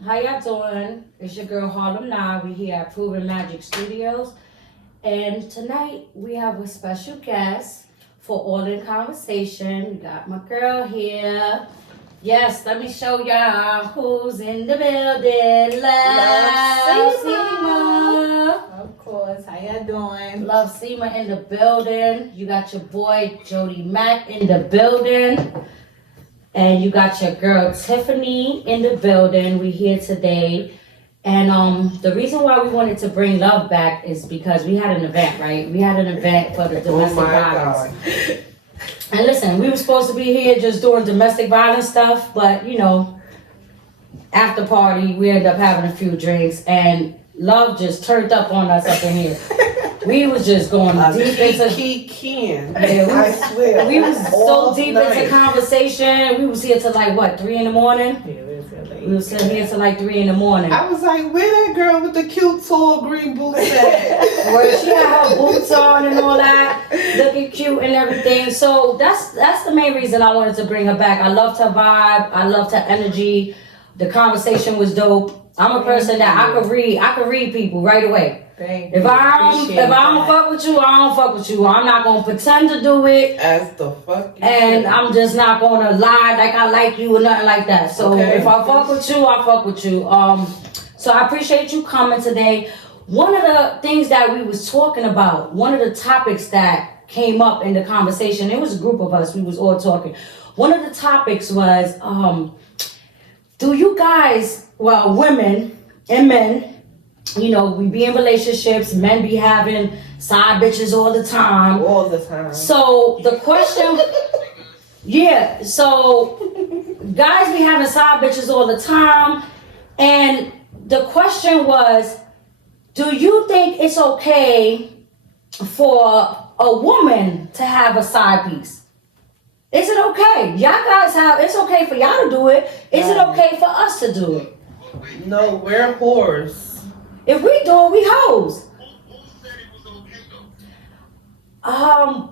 How y'all doing? It's your girl Harlem Now. We here at Proven Magic Studios. And tonight we have a special guest for All in Conversation. We got my girl here. Yes, let me show y'all who's in the building. Love Seemah. Of course. How y'all doing? Love Seemah in the building. You got your boy Jody Mack in the building. And you got your girl Tiffany in the building. We here today. And the reason why we wanted to bring Love back is because we had an event, right? We had an event for the domestic violence. God. And listen, we were supposed to be here just doing domestic violence stuff, but you know, after party, we ended up having a few drinks and Love just turned up on us up in here. We was just going deep into I swear. We was so deep into conversation. We was here till like what, 3 in the morning? Yeah, We was sitting here till like 3 in the morning. I was like, where that girl with the cute tall green boots at? Where she had her boots on and all that, looking cute and everything. So that's the main reason I wanted to bring her back. I loved her vibe. I loved her energy. The conversation was dope. I'm a person that I could read people right away. If I don't fuck with you, I don't fuck with you. I'm not gonna pretend to do it. As the fuck. And I'm just not gonna lie like I like you or nothing like that. So if I fuck with you, I fuck with you. So I appreciate you coming today. One of the things that we was talking about, one of the topics that came up in the conversation, it was a group of us, we was all talking. One of the topics was, do you guys, well, women and men, you know, we be in relationships, men be having side bitches all the time. All the time. So the question, yeah, so guys be having side bitches all the time. And the question was, do you think it's okay for a woman to have a side piece? Is it okay? Y'all guys it's okay for y'all to do it. Is it okay for us to do it? No, we're whores. If we do it, we hoes. Who said it was okay though?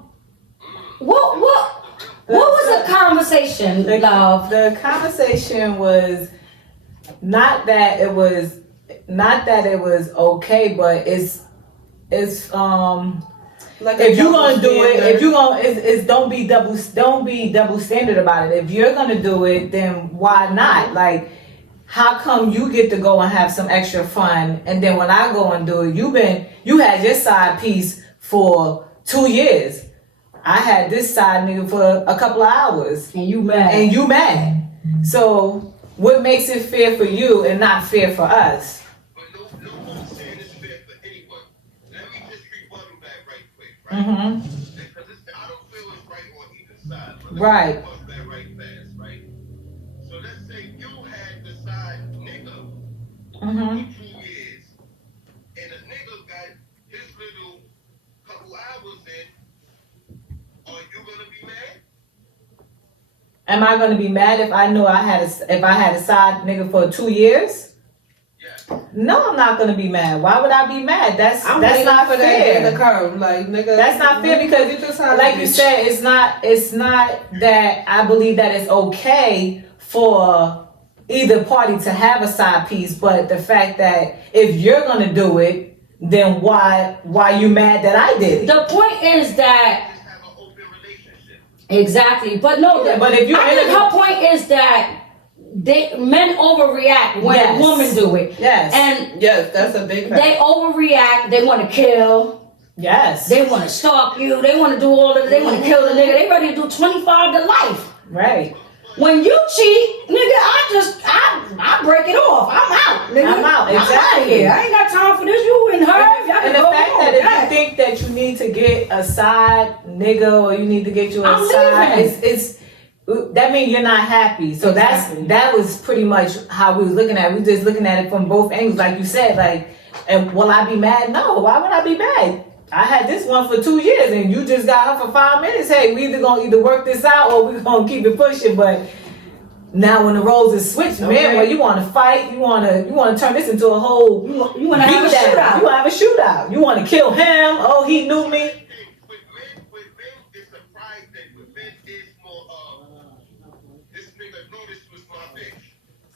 What was the conversation, love? The conversation was not that it was okay, but it's Like if you're gonna do it, if you gonna it's don't be double standard about it. If you're gonna do it, then why not? Like, how come you get to go and have some extra fun, and then when I go and do it, you had your side piece for 2 years. I had this side nigga for a couple of hours. And you mad. So what makes it fair for you and not fair for us? But no one's saying it's fair for anyone. Let me just rebuttal that right quick, right? Mm-hmm. Because I don't feel it's right on either side. But Right. Let's bust that right fast, right? So let's say you had the side nigga Mm-hmm. for 2 years, and a nigga got his little couple hours in. Are you gonna be mad? Am I gonna be mad if I knew I had a side nigga for 2 years? Yeah. No, I'm not gonna be mad. Why would I be mad? That's not for fair. that to come. Like, nigga. That's not fair because, like you said, it's not that I believe that it's okay for either party to have a side piece, but the fact that if you're gonna do it, then why you mad that I did it? The point is that Just have an open relationship. exactly, but no. But if you, I think her point is that men overreact when a woman do it. Yes. And Yes, that's a big fact. they overreact. They want to kill. Yes. They want to stalk you. They want to do all of it. They want to kill the nigga. They ready to do 25 to life. Right. When you cheat, nigga, I break it off. I'm out, nigga. I'm out, I'm out of exactly. here. I ain't got time for this. You and her. Y'all And can the go fact home. that if Yeah. you think that you need to get a side nigga or you need to get you a I'm side, leaving. it's that means you're not happy. So Exactly. that was pretty much how we was looking at it. We just looking at it from both angles, like you said. Like, and will I be mad? No. Why would I be mad? I had this one for 2 years, and you just got her for 5 minutes. Hey, we gonna work this out or we gonna keep it pushing. But now when the roles is switched, man, well, you want to fight, you want to turn this into a whole. You want to have a shootout. You want to have a shootout. You want to kill him. Oh, he knew me. With men, it's a pride thing. With men, it's more this nigga knew this was my bitch.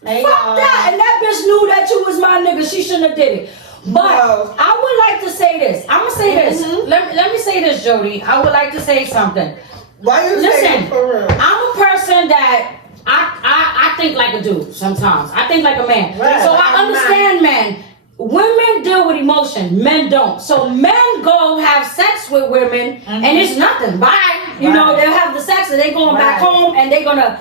Hey, Fuck y'all. that. And that bitch knew that you was my nigga. She shouldn't have did it. But No. I would like to say this. I'm gonna say this. Let me say this, Jody. I would like to say something. Why you Listen, saying for real? I'm a person that I think like a dude sometimes. I think like a man. Right. So I understand men. Women deal with emotion, men don't. So men go have sex with women and it's nothing. Bye. You know, they'll have the sex and they going back home and they gonna,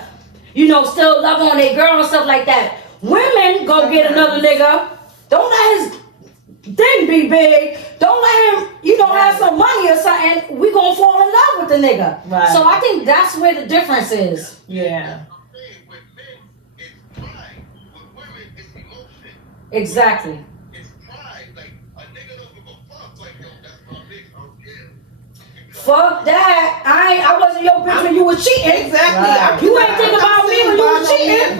still love on their girl and stuff like that. Women go get another nigga. Don't let his thing be big. Don't let him, have some money or something. We gonna fall in love with the nigga. Right. So I think that's where the difference is. Yeah. I'm saying with men, it's pride. With women, it's emotion. Exactly. It's pride. Like, a nigga don't give a fuck. Like, yo, that's my bitch. I don't care. Fuck that. I wasn't your bitch when you was cheating. Exactly. Right. You ain't think about me when you was cheating.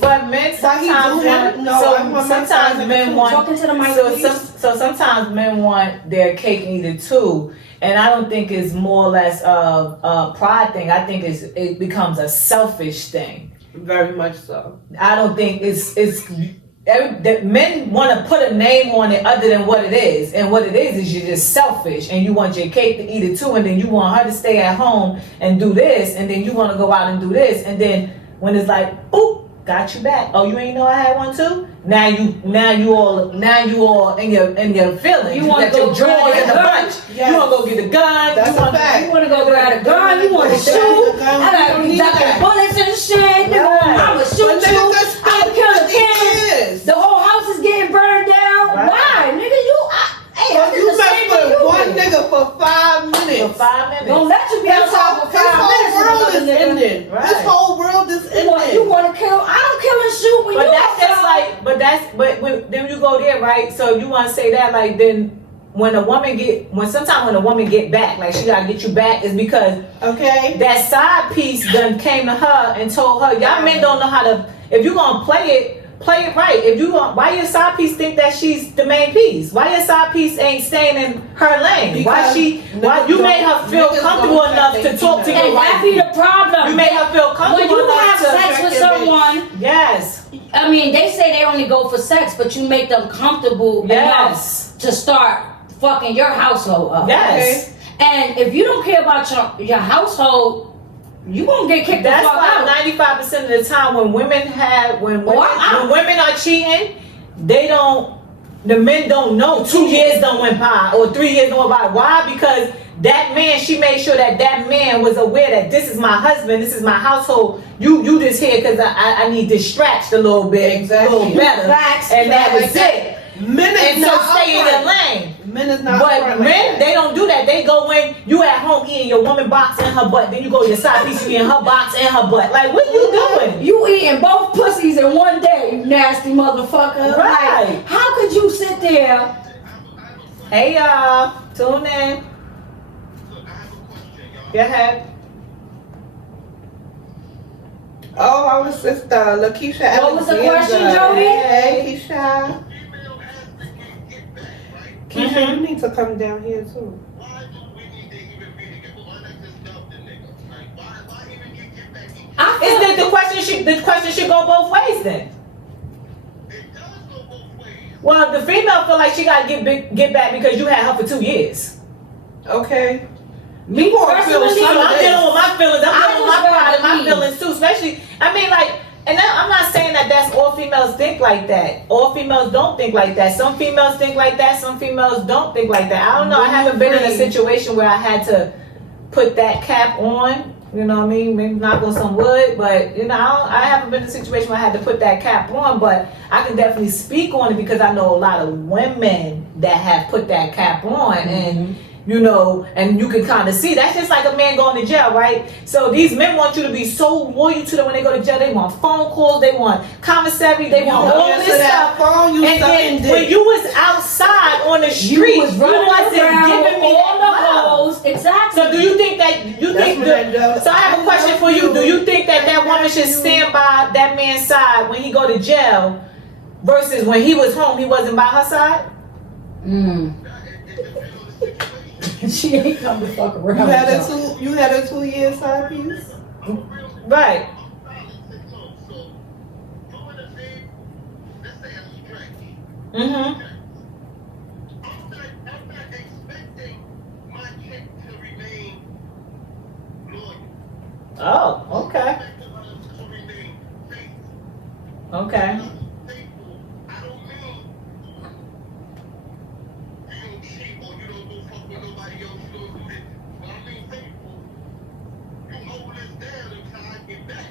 But men sometimes sometimes men want Talking to the mic, please. so sometimes men want their cake and eat it too. And I don't think it's more or less a pride thing. I think it becomes a selfish thing. Very much so. I don't think that men want to put a name on it other than what it is, and what it is you're just selfish, and you want your cake to eat it too, and then you want her to stay at home and do this, and then you want to go out and do this, and then when it's like, boop, got you back. Oh, you ain't know I had one too. Now you all in your feelings. You want to go your joy grab in the a gun. bunch. You want to go get the gun. That's a fact. You want to go grab a gun. You want to shoot. I gotta be ducking bullets and shit. I'ma shoot you. I'ma kill the kids. The whole house is getting burned down. Right. Why, nigga? I did You the messed same with thing you one did. nigga for 5 minutes. For 5 minutes. Don't let you be His outside for 5 minutes. whole world is with another nigga. ending. Right. His whole world is You ending. want to kill? I don't kill and shoot when But you that's just outside. but then you go there, right? So you want to say that, like, then sometimes when a woman get back, like she gotta get you back, is because Okay. that side piece done came to her and told her, y'all men don't know how to. If you gonna play it right. If you want, why your side piece think that she's the main piece? Why your side piece ain't staying in her lane? Why you made her feel comfortable enough to talk to you? And that be the problem. You made her feel When comfortable you enough have sex to. with someone, Yes. I mean, they say they only go for sex, but you make them comfortable Yes. enough to start fucking your household up. Yes. And if you don't care about your household, you won't get kicked the That's fuck why out. 95% of the time when women are cheating, the men don't know 2 years don't went by or 3 years don't went by. Why? Because that man, she made sure that man was aware that this is my husband, this is my household. You just here because I need distracted a little bit, Exactly. a little better, Facts. and that was Like it. Men is And so not stay in upfront. your lane. Men is not But upfront like men, that. they don't do that. They go in, you at home eating your woman box in her butt, then you go to your side piece, you eating her box in her butt. Like, what you doing? You eating both pussies in one day, you nasty motherfucker. Right. Like, how could you sit there? Hey y'all, tune in. Look, I have a question, y'all. Go ahead. Oh, our sister, Lakeisha. What was the Alexander. question, Jody? Hey, Keisha. Female aspect can get back, right? Keisha, you need to come down here too. Why do we need to even be together? Why not just dump the nigga? Like, why even get back? I feel Is that the question should go both ways then? It does go both ways. Well, the female feel like she gotta get back because you had her for 2 years. Okay. me You gonna feel personally. some of I'm this. dealing with my feelings. I'm I dealing with my just pride rather and my leave. feelings too. Especially, I mean, like, and I'm not saying that that's all females think like that. All females don't think like that. Some females think like that. Some females don't think like that. I don't know. I haven't been in a situation where I had to put that cap on. You know what I mean? Maybe knock on some wood, but I haven't been in a situation where I had to put that cap on. But I can definitely speak on it because I know a lot of women that have put that cap on, and and you can kind of see that's just like a man going to jail, right? So these men want you to be so loyal to them when they go to jail. They want phone calls, they want commissary, they want all Answer this that stuff. phone, you And sucking then dick. when you was outside on the street, You was running wasn't around giving me with all that the love. hoes. Exactly. So do you think that so I have a question for you. Do you think that woman should stand by that man's side when he go to jail versus when he was home, he wasn't by her side? Mm. It depends on the situation. She ain't come to fuck around. You had a 2 year side piece? Right. So, Mm-hmm. I'm not expecting my chick to remain loyal. Oh, okay. I'm expecting her to remain faithful. Okay. Faithful, I don't mean you don't cheat or you don't go fuck with nobody else, you don't do this. But I mean faithful, you hold this down until I get back.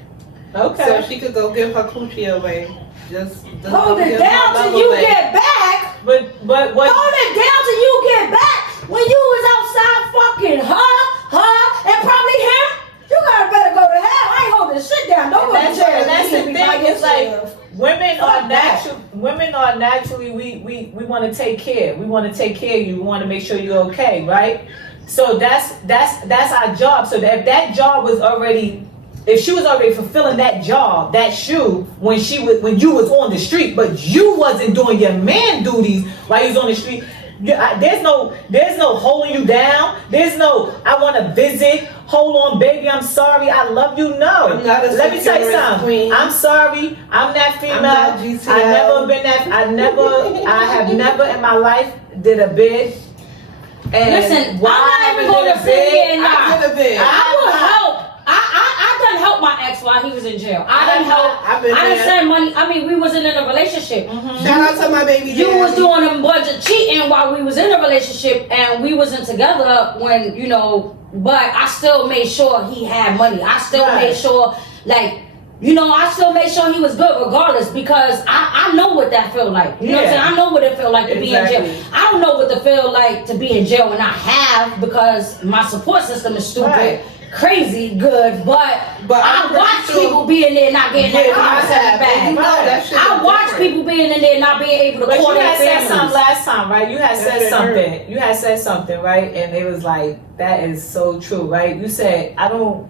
Okay. So she could go give her coochie away. Just Hold go it give down her till love you away. get back. but what? Hold it down till you get back. When you was outside fucking her, and probably him, you gotta better go to hell. I ain't holding shit down. Don't go to jail. And that's the You thing. be by It's like yourself. women are Fuck that. natural. Women are naturally. We want to take care. We want to take care of you. We want to make sure you're okay, right? So that's our job. So that if that job was already, if she was already fulfilling that job, that shoe, when you was on the street, but you wasn't doing your man duties while you was on the street. There's no holding you down. There's no I want to visit. Hold on, baby. I'm sorry. I love you. No. I'm not a Let me tell you security something. queen. I'm sorry. I'm that female. not GTL. I never been that. I have never in my life did a bid. And Listen, why I'm not even I gonna did a sit here and bid, lie. I did a bid. I would help. I done helped my ex while he was in jail. I done help. I've been I done there. sent money. I mean, we wasn't in a relationship. Shout out to my baby You daddy. was doing a bunch of cheating while we was in a relationship and we wasn't together when, but I still made sure he had money. I still Right. made sure, I still made sure he was good regardless because I know what that feel like. You know what I'm Yeah. saying? I know what it feel like to be in jail. Exactly. I don't know what it feel like to be in jail and I have because my support system is stupid. Right. Crazy good, but But I I'm pretty watch sure- people being there not getting Yeah, that I concept have. back. And you know that shit I is watch different. people being in there not being able to But call you their had said families. something last time, right? You had said shit hurt. something. You had said something, right? And it was like, that is so true, right? You said,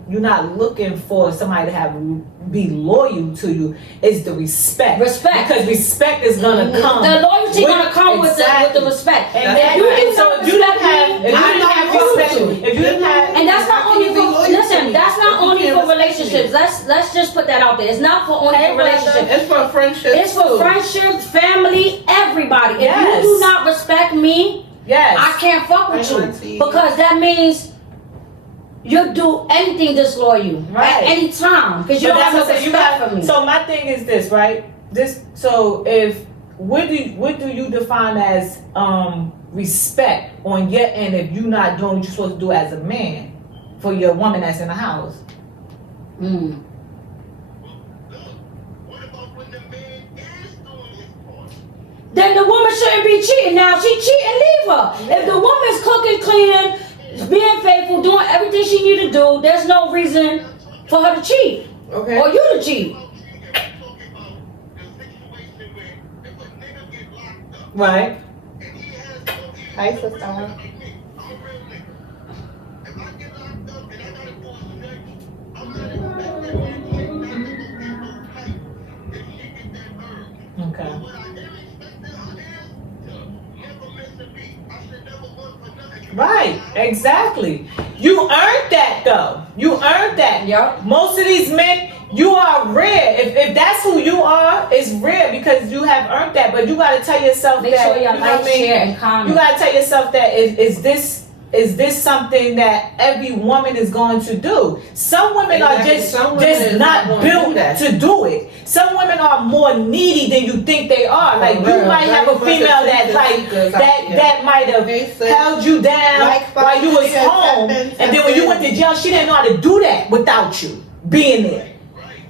you're not looking for somebody to be loyal to you. It's the respect. Respect. Because respect is gonna come. The loyalty gonna come with the respect. And if you and do so not if you didn't respect have, me, if you I'm didn't not have going respect, to. if you didn't have, And that's not How can only you be for loyal to listen. me That's not if you only can't for respect relationships. me? Let's just put that out there. It's not for only Hey, for brother. relationships. It's for friendship. It's for friendships, family, everybody. If Yes. you do not respect me, yes. I can't fuck with Right, you auntie. because that means you'll do anything disloyal Right. at any time because you But don't have no what I'm saying, respect for me. So my thing is this, right? What do you define as respect on your end if you're not doing what you're supposed to do as a man for your woman that's in the house? Mm. Look, what about when the man is doing his part? Then the woman shouldn't be cheating. Now if she cheating, leave her. If the woman's cooking, cleaning, being faithful, doing everything she need to do, there's no reason for her to cheat Okay. or you to cheat. I'm talking about the situation where if a nigga get locked up Right. and he has Hi, he's a sister. real nigga like me. I'm a real nigga. If I get locked up and I gotta go to sex, I'm not expecting that chick not to go get no pipe if she get that urge. Okay. But what I am expecting her is to never miss a beat. I should never work for nothing. Right. Exactly. You earned that though. You earned that. Yup. Most of these men, you are rare. If that's who you are, it's rare because you have earned that. But you gotta tell yourself Make that. sure y'all you know what like, I mean? share, and comment. You gotta tell yourself that is this something that every woman is going to do? Some women Exactly. are just Some women is not not gonna do built that. to do it. Some women are more needy than you think they are. Like you real. might have a Very female much that a like seekers out that here. that might have They say, held you down like while you was 5 home, seconds, and then when you went to jail, she didn't know how to do that without you being there.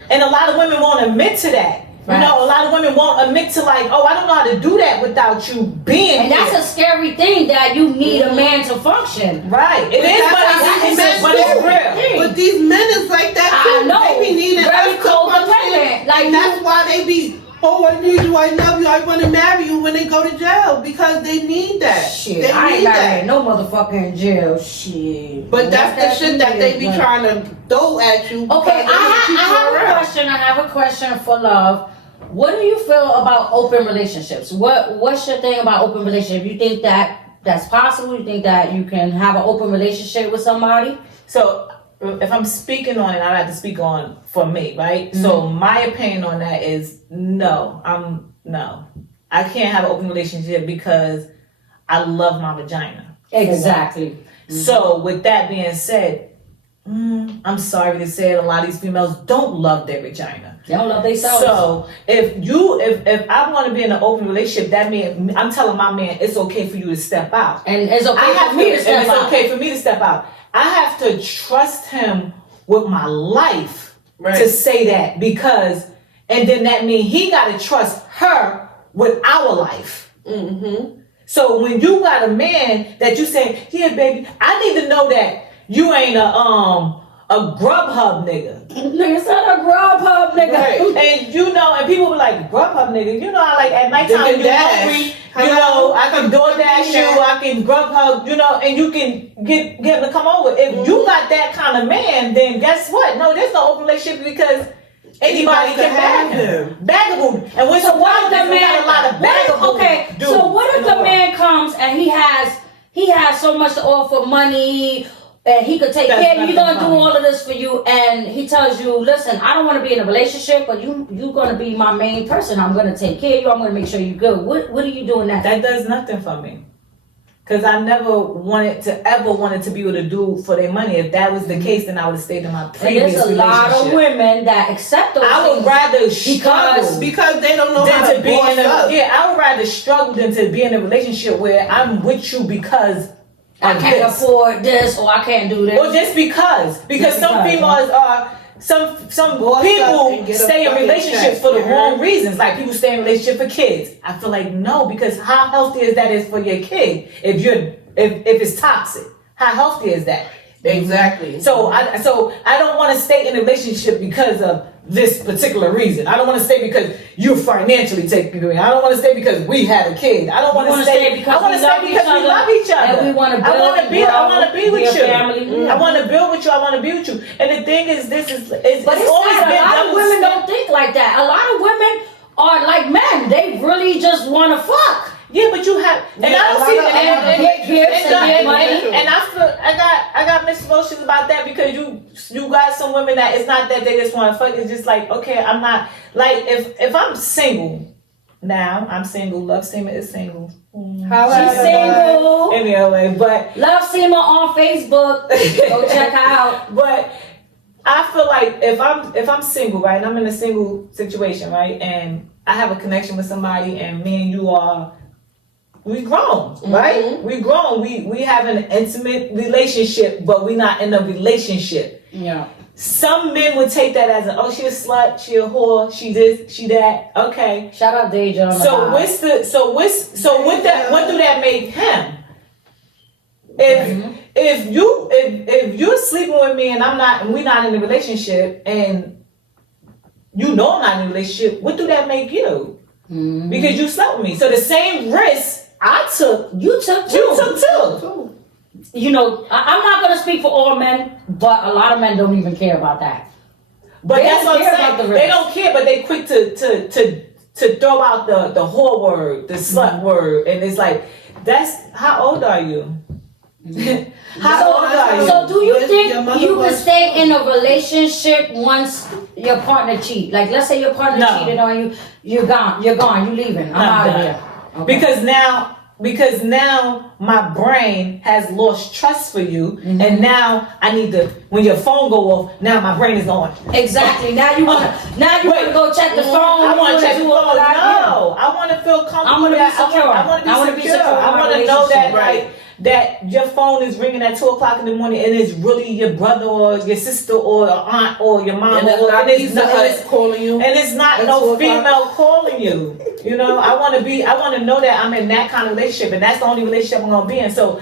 And a lot of women won't admit to that. You Right. know, a lot of women won't admit to like, oh, I don't know how to do that without you being And that's there. a scary thing that you need a man to function. Right. It is, that's but how it's men real. do. But these men is like that I too. know. They be needing Very us to function. codependent. Like, And that's why they be, oh, I need you, I love you, I want to marry you when they go to jail because they need that. Shit, they I ain't need marrying that. no motherfucker in jail. Shit. But that's the shit that they be But- trying to throw at you. Okay, because they keep you I have a around. question. I have a question for Love. What do you feel about open relationships? What's your thing about open relationship? You think that that's possible? You think that you can have an open relationship with somebody? So if I'm speaking on it, I like to speak on for me, right? So my opinion on that is no. No. I can't have an open relationship because I love my vagina. Exactly. So with that being said, I'm sorry to say it, a lot of these females don't love their vagina. They don't love themselves. So if I want to be in an open relationship, that means I'm telling my man it's okay for you to step out. And it's okay for me to step out. It's okay for me to step out. I have to trust him with my life to say that, because, and then that means he got to trust her with our life. Mm-hmm. So when you got a man that you say, yeah, baby, I need to know that you ain't a Grubhub nigga. Nigga said a Grubhub nigga. Right. And you know, and people be like, Grubhub nigga, you know, I like at nighttime can you dash. hungry, you know, I can DoorDash you, I can Grubhub, you know, and you can get him to come over. If you got that kind of man, then guess what? No, there's no open relationship, because anybody can bag him. Bagaboo. And when So what if the man got a lot of bagaboo. Okay, dudes so what if in the world. man comes and he has so much to offer, money, and he could take That's care of you, he's gonna nothing do funny. all of this for you, and he tells you, listen, I don't want to be in a relationship, but you're gonna be my main person. I'm gonna take care of you. I'm gonna make sure you're good. What are you doing that? That does nothing for me. Because I never wanted to be with a dude for their money. If that was the case, then I would have stayed in my And previous there's a lot of relationship. women that accept those I would things rather struggle Because they don't know how than to to be boss in a up. I would rather struggle than to be in a relationship where I'm with you because I of can't this. afford this or I can't do this. Or just because Just some because, females are some Boss up people and get a stay in fucking relationships check, for the you heard? wrong reasons. Like people stay in relationship for kids. I feel like no, because how healthy is that is for your kid if it's toxic? How healthy is that? Exactly. So I don't want to stay in a relationship because of this particular reason. I don't want to stay because you're financially taking care of me. I don't want to stay because we had a kid. I don't want to stay because I want to stay because we love each other. And we want to build. I want to be with you. Family. I want to build with you. I want to be with you. And the thing is, But it's it's always sad. been A lot of double women standard. don't think like that. A lot of women are like men. They really just want to fuck. Yeah, but you have, and Yeah, I a don't lot see of- that. get gifts and get money. And I feel I got mixed emotions about that, because you got some women that it's not that they just want to fuck. It's just like, okay, I'm not like if I'm single now, I'm single. Love Seemah is single. She's single. Anyway, but Love Seemah on Facebook. Go check her out. But I feel like if I'm single, right, and I'm in a single situation, right, and I have a connection with somebody, and me and you are, we grown, right? We grown. We have an intimate relationship, but we not in a relationship. Yeah. Some men would take that as she a slut, she a whore, she this, she that. Okay. Shout out Deja. What do that make him? If you're sleeping with me and we're not in a relationship, and you know I'm not in a relationship, what do that make you? Mm-hmm. Because you slept with me. So the same risk I took, You took too. you took too. You know, I'm not gonna speak for all men, but a lot of men don't even care about that. But They that's don't what I'm care about saying. the They risk. don't care, but they quick to throw out the whore word, the slut word, and it's like, that's how old are you? How old are you? So do you Yes, think your mother you can was- stay in a relationship once your partner cheat? Like, let's say your partner No. cheated on you, you're gone, you leaving. I'm out of done. here. Okay. Because now my brain has lost trust for you, and now I need to. When your phone go off, now my brain is going. Exactly. Now you want to go check the phone. I want to check the do phone. all that. No, I want to feel comfortable. I wanna be that- secure. I want to be secure. in I my want to know that relationship. that your phone is ringing at 2:00 in the morning, and it's really your brother or your sister or your aunt or your mom, And it's or not and it's Pizza not- Hut calling you. and it's not At no 2:00. female calling you. You know, I want to know that I'm in that kind of relationship, and that's the only relationship I'm gonna be in. So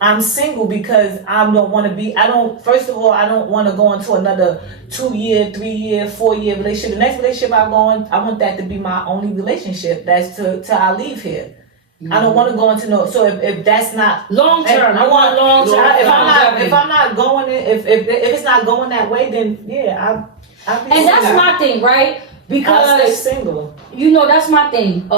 I'm single because I don't want to be. First of all, I don't want to go into another 2-year, 3-year, 4-year relationship. The next relationship I go in, I want that to be my only relationship. That's till I leave here. I don't want to go into no. So if that's not Long term. I want long term. if I'm not going if it's not going that way, then yeah, I'll be And that's single. my thing, right? I'll stay Because single. you know that's my thing.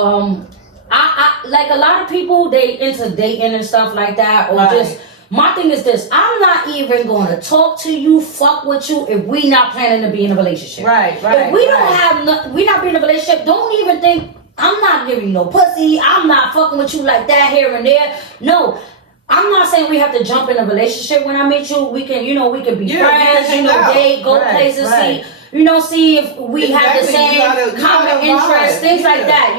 I like a lot of people, they into dating and stuff like that, or Right. just. My thing is this: I'm not even going to talk to you, fuck with you, if we not planning to be in a relationship. Right. If we don't have, we not be in a relationship. Don't even think I'm not giving you no pussy. I'm not fucking with you like that here and there. No. I'm not saying we have to jump in a relationship when I meet you. We can, we can be friends, date, go places, see, see if we have the same common interests, things like that,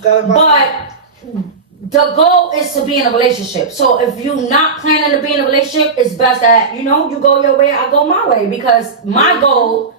But the goal is to be in a relationship. So if you're not planning to be in a relationship, it's best that, you go your way, I go my way. Because my goal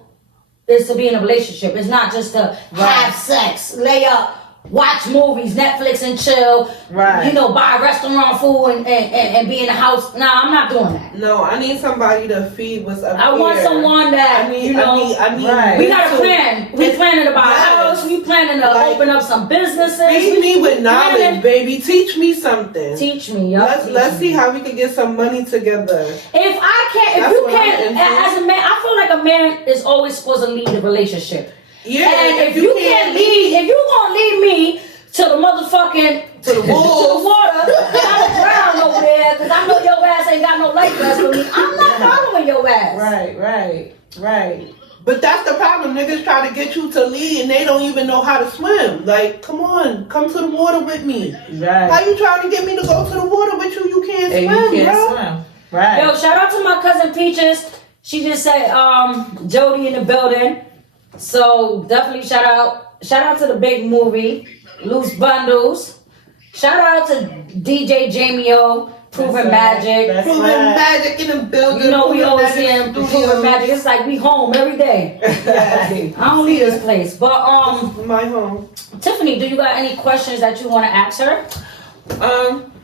is to be in a relationship. It's not just to have sex, lay up, watch movies, Netflix and chill. Right. Buy restaurant food and be in the house. Nah, I'm not doing that. No, I need somebody to feed what's up I want someone that, I need, we got to plan. We planning to buy a house. We planning to open up some businesses. Feed me with knowledge, baby. Teach me something. Teach me, Let's see how we can get some money together. If you can't, as a man, I feel like a man is always supposed to lead a relationship. Yeah, and if you can't lead, if you gonna lead me to the motherfucking to the water, I'm drown over there because I know your ass ain't got no life vest for me. I'm not following your ass. Right. But that's the problem. Niggas try to get you to lead and they don't even know how to swim. Like, come on, come to the water with me. Right. How you trying to get me to go to the water with you? You can't swim, you can't bro. swim. Right. Yo, shout out to my cousin Peaches. She just said, Jody in the building. So definitely shout out to the big movie, Loose Bundles. Shout out to DJ Jamie O, Proven Magic. Proven Magic in the building. We always see him Proven Magic. It's like we home every day. I don't leave this place. But my home. Tiffany, do you got any questions that you want to ask her?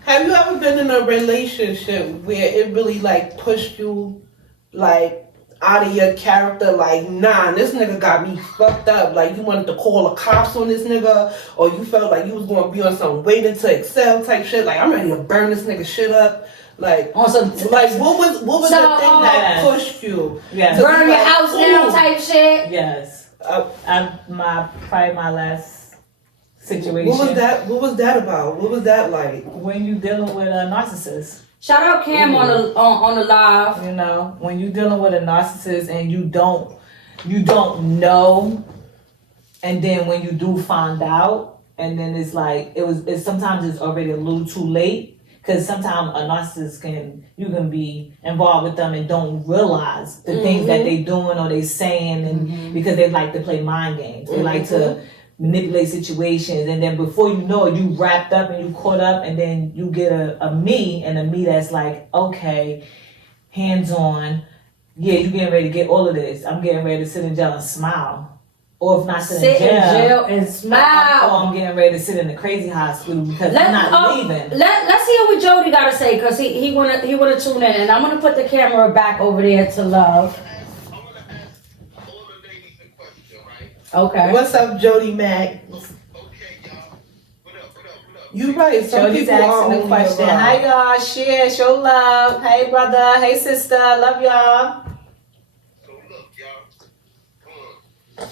Have you ever been in a relationship where it really pushed you out of your character, nah, this nigga got me fucked up, you wanted to call the cops on this nigga, or you felt like you was gonna be on some waiting to excel type shit, I'm ready to burn this nigga shit up, on some what was the thing that pushed you? Yes. Burn your house down type shit? Yes. Probably my last situation. What was that about? What was that like? When you dealing with a narcissist. Shout out Cam on the live. When you're dealing with a narcissist and you don't know, and then when you do find out, and then it's sometimes it's already a little too late, because sometimes a narcissist you can be involved with them and don't realize the things that they doing or they saying, and because they like to play mind games, they like to manipulate situations, and then before you know it, you wrapped up and you caught up, and then you get a me that's okay, hands on, you getting ready to get all of this. I'm getting ready to sit in jail and smile, or if not sit in jail and smile, or I'm getting ready to sit in the crazy hospital because I'm not leaving. Let's hear what Jody got to say, because he wanna tune in, and I'm gonna put the camera back over there to Love. Okay. What's up, Jody Mac? Okay, y'all. What up? You right. Some Jody's people asking the question. Hi, y'all. Share, show love. Hey, brother. Hey, sister. Love y'all. So look, y'all. Come on.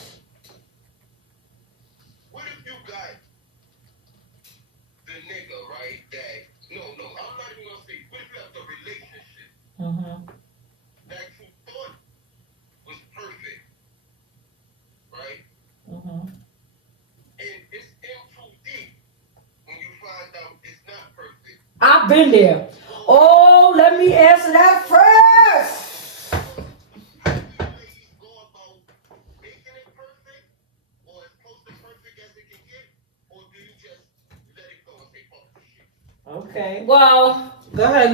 What if you got the nigga, right? No, I'm not even gonna say. What if you have the relationship that you thought was perfect, right? And it's in too deep when you find out it's not perfect. I've been there. Oh, let me answer that first. How do you ladies go about making it perfect, or as close to perfect as it can get, or do you just let it go and say, fuck this shit? Okay. Well, go ahead,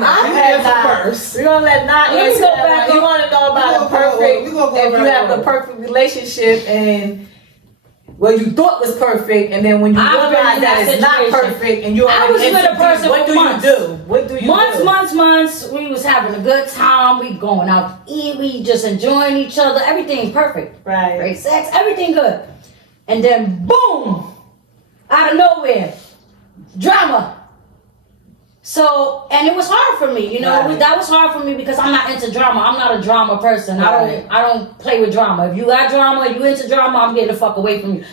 first. We're gonna let Nat answer that. You want to know about if you have the perfect relationship and you thought was perfect, and then when you realize that it's not perfect, and you're I was with a person what for months. What do you do? Months. We was having a good time. We going out to eat. We just enjoying each other. Everything perfect. Right. Great sex. Everything good. And then boom, out of nowhere, drama. So, and it was hard for me, that was hard for me because I'm not into drama. I'm not a drama person. Right. I don't play with drama. If you got drama, you into drama, I'm getting the fuck away from you.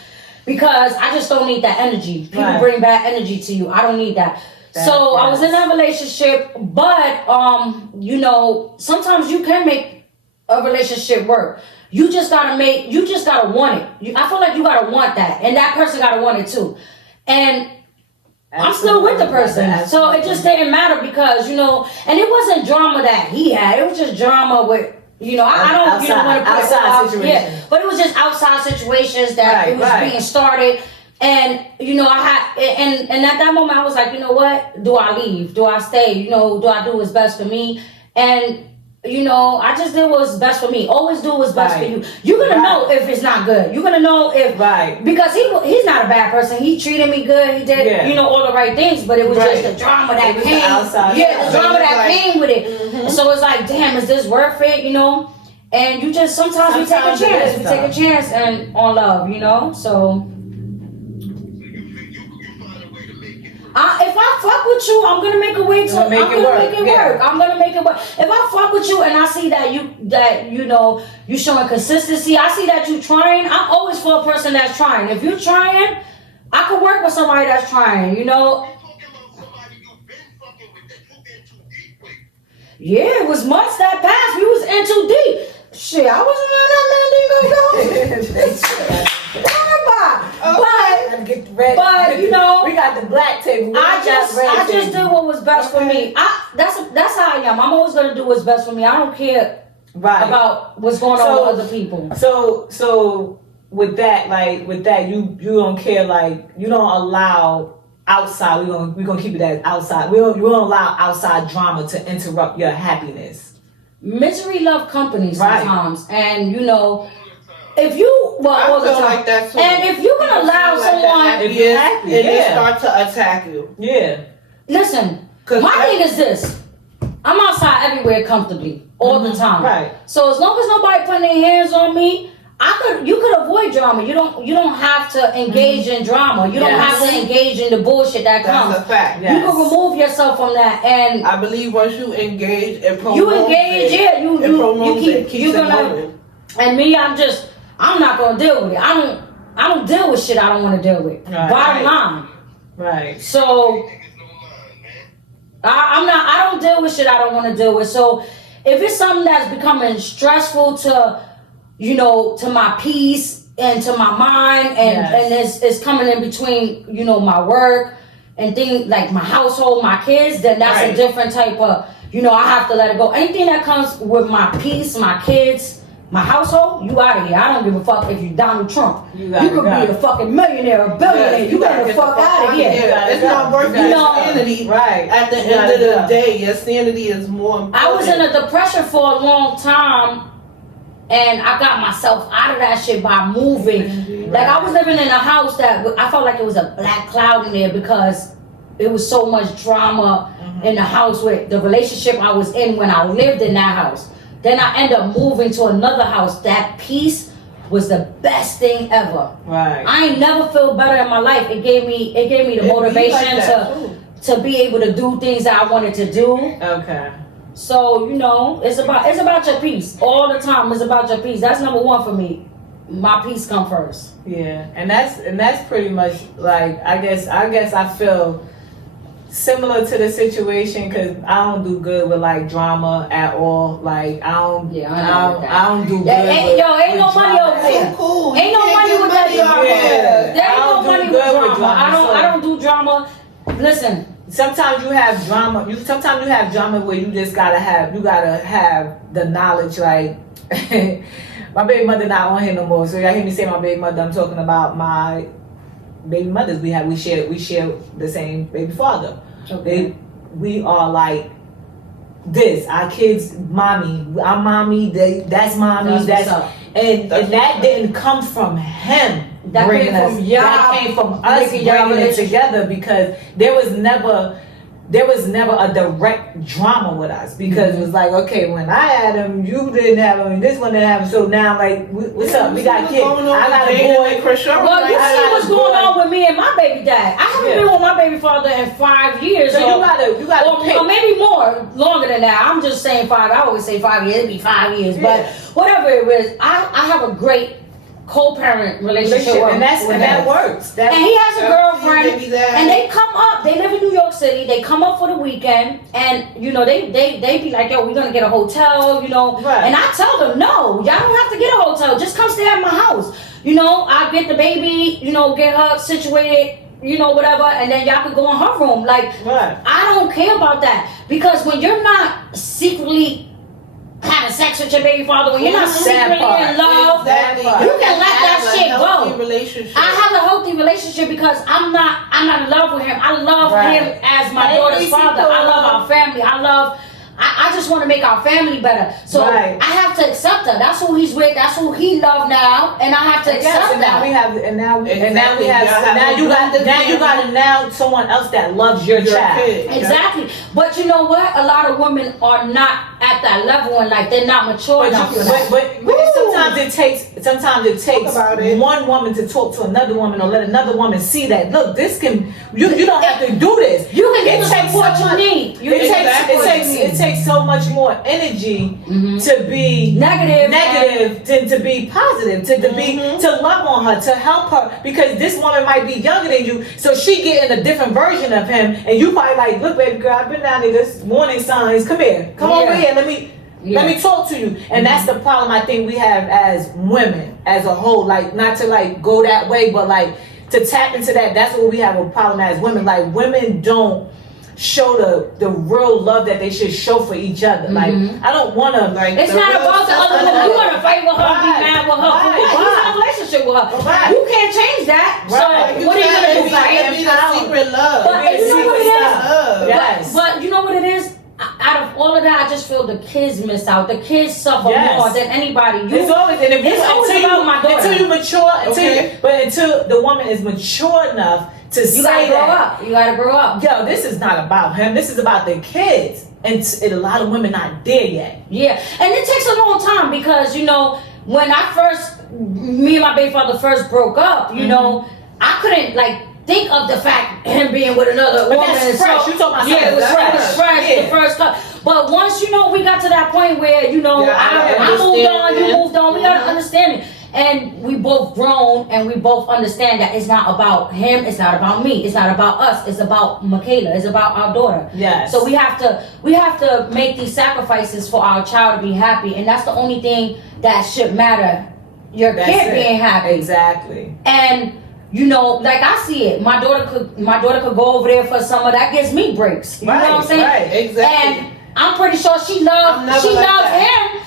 Because I just don't need that energy. People bring bad energy to you. I don't need that. I was in that relationship, but, sometimes you can make a relationship work. You just gotta want it. I feel like you gotta want that, and that person gotta want it too. And I'm still with the person, so it just didn't matter because and it wasn't drama that he had. It was just drama with I don't want to put outside situations. Yeah, but it was just outside situations that it was being started. And I had and at that moment I was like, you know what? Do I leave? Do I stay? Do I do what's best for me? And I just did what's best for me. Always do what's best for you. You're gonna know if it's not good. You're gonna know if because he's not a bad person. He treated me good. He did all the right things. But it was just the drama that came. The drama that came with it. Mm-hmm. So it's like, damn, is this worth it? And you just sometimes you take a chance. You take a chance and on love. So. If I fuck with you, I'm gonna make a way to. I'm gonna make it work. I'm gonna make it work. If I fuck with you and I see that you showing consistency, I see that you trying. I'm always for a person that's trying. If you're trying, I could work with somebody that's trying. Yeah, it was months that passed. We was in too deep. Shit, I wasn't letting that man go. But we got the black table. I just did what was best for me. That's how I am. I'm always gonna do what's best for me. I don't care about what's going on with other people. So with that, you don't care, you don't allow outside. We're gonna keep it as outside. We don't allow outside drama to interrupt your happiness. Misery love company sometimes, and if you all the time, like that too. And if you're gonna allow someone, they start to attack you. Yeah. Listen, my thing is this: I'm outside everywhere comfortably all the time. Right. So as long as nobody putting their hands on me, you could avoid drama. You don't have to engage in drama. You don't have to engage in the bullshit that comes. That's a fact. Yes. You can remove yourself from that. And I believe once you engage and promote, you're gonna. And me, I'm not gonna deal with it. I don't deal with shit I don't want to deal with. Right. Bottom line. Right. So I don't deal with shit I don't want to deal with. So if it's something that's becoming stressful to my peace and to my mind, and it's coming in between, my work and things like my household, my kids, then that's a different type of, I have to let it go. Anything that comes with my peace, my kids, my household, you out of here. I don't give a fuck if you Donald Trump. You could be a fucking millionaire, a billionaire. You gotta get the fuck out of here. It's not worth your sanity. Right. At the end of the day, your sanity is more important. I was in a depression for a long time, and I got myself out of that shit by moving. Mm-hmm. Like I was living in a house that I felt like it was a black cloud in there because it was so much drama in the house with the relationship I was in when I lived in that house. Then I ended up moving to another house. That peace was the best thing ever. Right. I ain't never felt better in my life. It gave me the motivation to be able to do things that I wanted to do. Okay. So it's about your peace all the time. It's about your peace. That's number one for me. My peace come first. Yeah, and that's pretty much I guess I feel similar to the situation because I don't do good with drama at all. I don't do good. Ain't no money over there. Cool. Ain't no money with that drama. There ain't no money with drama. I don't do drama. Listen. Sometimes you have drama. Sometimes you have drama where you just gotta have the knowledge. My baby mother not on here no more. So y'all hear me say my baby mother. I'm talking about my baby mothers. We share the same baby father. Okay. We are this. Our kids, mommy. Our mommy. That's mommy. And that didn't come from him. That came from us bringing it together because there was never a direct drama with us because it was okay, when I had him, you didn't have him, this one didn't have him. So now, what's up? We got kids. I got a boy. Well, you see what's going on with me and my baby dad. I haven't been with my baby father in 5 years. So you gotta or maybe longer than that. I'm just saying 5. I always say 5 years. It'd be 5 years, but whatever it is, I have a great co-parent relationship with, and that works. And he has a girlfriend, Baby dad. and they come up. They live in New York City. They come up for the weekend, and you know they be like, yo, we're gonna get a hotel, you know. Right. And I tell them, no, y'all don't have to get a hotel. Just come stay at my house. You know, I get the baby, you know, get her situated, you know, whatever, and then y'all could go in her room. Like, Right. I don't care about that, because when you're not secretly having sex with your baby father, when you're not secretly in love, Exactly. you can let that Have a shit healthy go. Relationship. I have a healthy relationship because I'm not in love with him. I love Right. him as my Hey, daughter's Lisa, father. I love our family. I just want to make our family better. So Right. I have to accept her. That's who he's with. That's who he loves now, and I have to accept Yes, and now that. we have, Exactly. now someone else that loves your child. kid. Exactly. But you know what? A lot of women are not at that level, and like they're not mature enough for that. But sometimes it takes about it. one woman to talk to another woman or let another woman see that. Look, this can you don't have to do this. You can get It the takes support so you much- need. It takes so much more energy to be negative than to be positive, to love on her, to help her, because this woman might be younger than you, so she getting a different version of him, and you probably like, look, baby girl, I've been down there this morning signs. Come here, come over here. Let me talk to you. And that's the problem I think we have as women as a whole. Like, not to like go that way, but like to tap into that. That's what we have a problem as women. Like, women don't show the real love that they should show for each other. Like, I don't want to like. It's not about the other woman. You want to fight with her, be mad with her. He's in a relationship with her. You can't change that. So what are you gonna do? It be the secret love. But you know what it is? Yes. But you know what it is? Out of all of that, I just feel the kids miss out. The kids suffer more than anybody. It's always about my daughter. Until you mature, until the woman is mature enough to You say gotta grow that. up. You gotta grow up. Yo, this is not about him. This is about the kids, and a lot of women not there yet. Yeah, and it takes a long time because you know when me and my baby father first broke up, you know, I couldn't like think of the fact him being with another woman. That's fresh. You talking about it was fresh. Yeah. The first cut. But once you know we got to that point where you know I moved on, you moved on, we gotta understand it. And we both grown and we both understand that it's not about him, it's not about me, it's not about us, it's about Michaela, it's about our daughter. Yes. So we have to make these sacrifices for our child to be happy, and that's the only thing that should matter. Your kid being happy. Exactly. And you know, like I see it, my daughter could go over there for summer. That gives me breaks. You know what I'm saying? Right, exactly. And I'm pretty sure she loves him,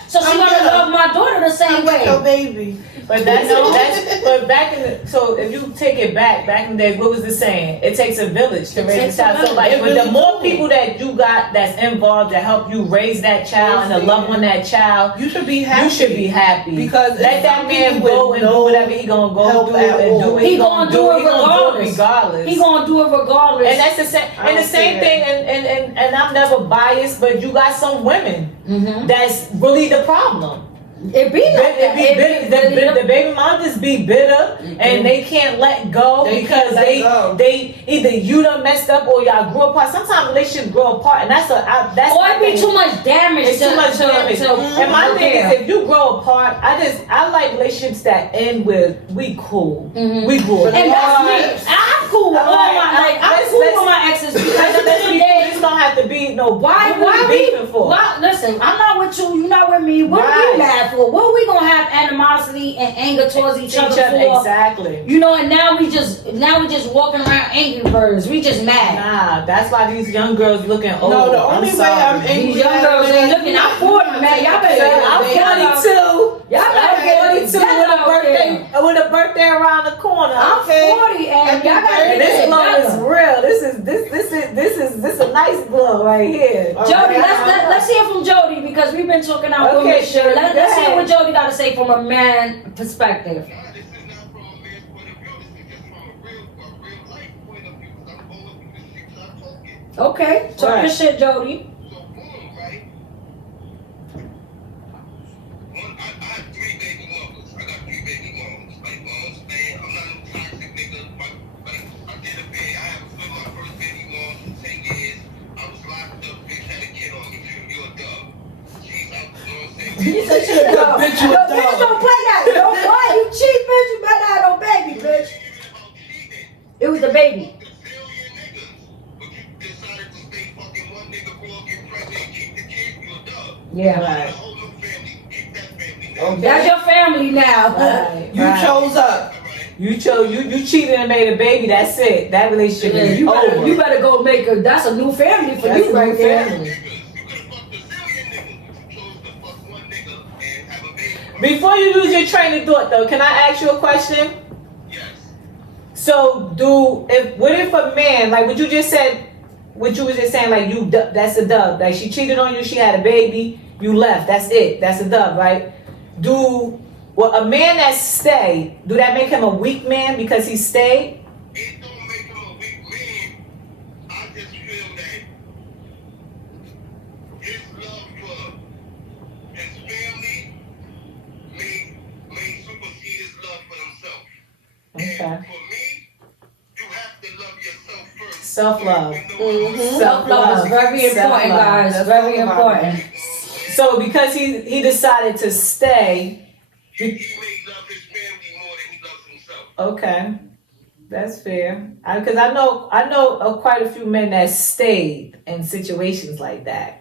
so she's gonna love my daughter the same way. Your baby. But but so if you take it back in the days, what was the saying? It takes a village to raise a child. So like, but the more people that you got that's involved to help you raise that child and to love on that child, you should be happy. You should be happy Because let that man go and do whatever he gonna go do and do. He gonna do it regardless. He gonna do it regardless. And that's the same. And the same thing. And I'm never biased, but you got some women that's really the problem. It be like that. The baby mamas be bitter and they can't let go because they either you done messed up or y'all grew apart. Sometimes relationships grow apart, and that's or it be too much damage. It's too much damage. And my thing is, if you grow apart, I like relationships that end with we cool, we cool. And that's me. I'm cool with all my I'm cool with my exes because at the end of the day, this don't have to be no. Why beefing for? Why, listen, I'm not with you. You're not with me. What are we mad for? What are we gonna have animosity and anger towards each other for? Exactly. You know, and now we just walking around angry birds. We just mad. Nah, that's why these young girls looking old. No, the only way I'm angry. These young girls ain't looking. I'm 40, man. Y'all better. I'm 42. Y'all better 42 with a birthday around the corner. I'm 40 and y'all gotta this glow is real. This is a nice glow right here. Jody, let's hear from Jody because we've been talking about women shit. Let's hear what Jody got to say from a man perspective. This is not from a man's point of view. This is just from a real life point of view. I'm going through the shit I'm talking. Okay, talk your shit, Jody. So boom, right? I have 3 baby mamas. I got 3 baby mamas. Like, man, I'm not a toxic nigga, but I did a bit. I have been my first baby mom for 10 years. I was locked up, bitch had a kid on me. You're a dog. She's out, you know what I'm saying? You said she's a dog. Bitch, don't play that. Don't play. You cheap It was the baby. Fucked a zillion niggas, but you decided to stay fucking one nigga, grow up, get pregnant, keep the kid, you a dub. Yeah. You Right. a whole new family. Keep that family now. Okay. That's your family now. Right. You right. chose up. Alright? You chose. You cheated and made a baby. That's it. That relationship Yeah, is you over. better go make a. That's a new family for That's you a right new there. family. Niggas, you could have fucked a zillion niggas, but you chose to fuck one nigga and have a baby. Before you lose your train of thought, though, can I ask you a question? Yes. So, what if a man, like what you just said, what you was just saying, like that's a dub. Like she cheated on you, she had a baby, you left. That's it. That's a dub, right? A man that stay, do that make him a weak man because he stayed? It don't make him a weak man. I just feel that his love for his family may supersede his love for himself. Okay. And for me, you have to love yourself first. Self-love. Mhm. Self-love is very important, Self-love. guys. Let's Very talk about important. So because he decided to stay, He may love his family more than he loves himself. okay, that's fair. Because I know quite a few men that stayed in situations like that.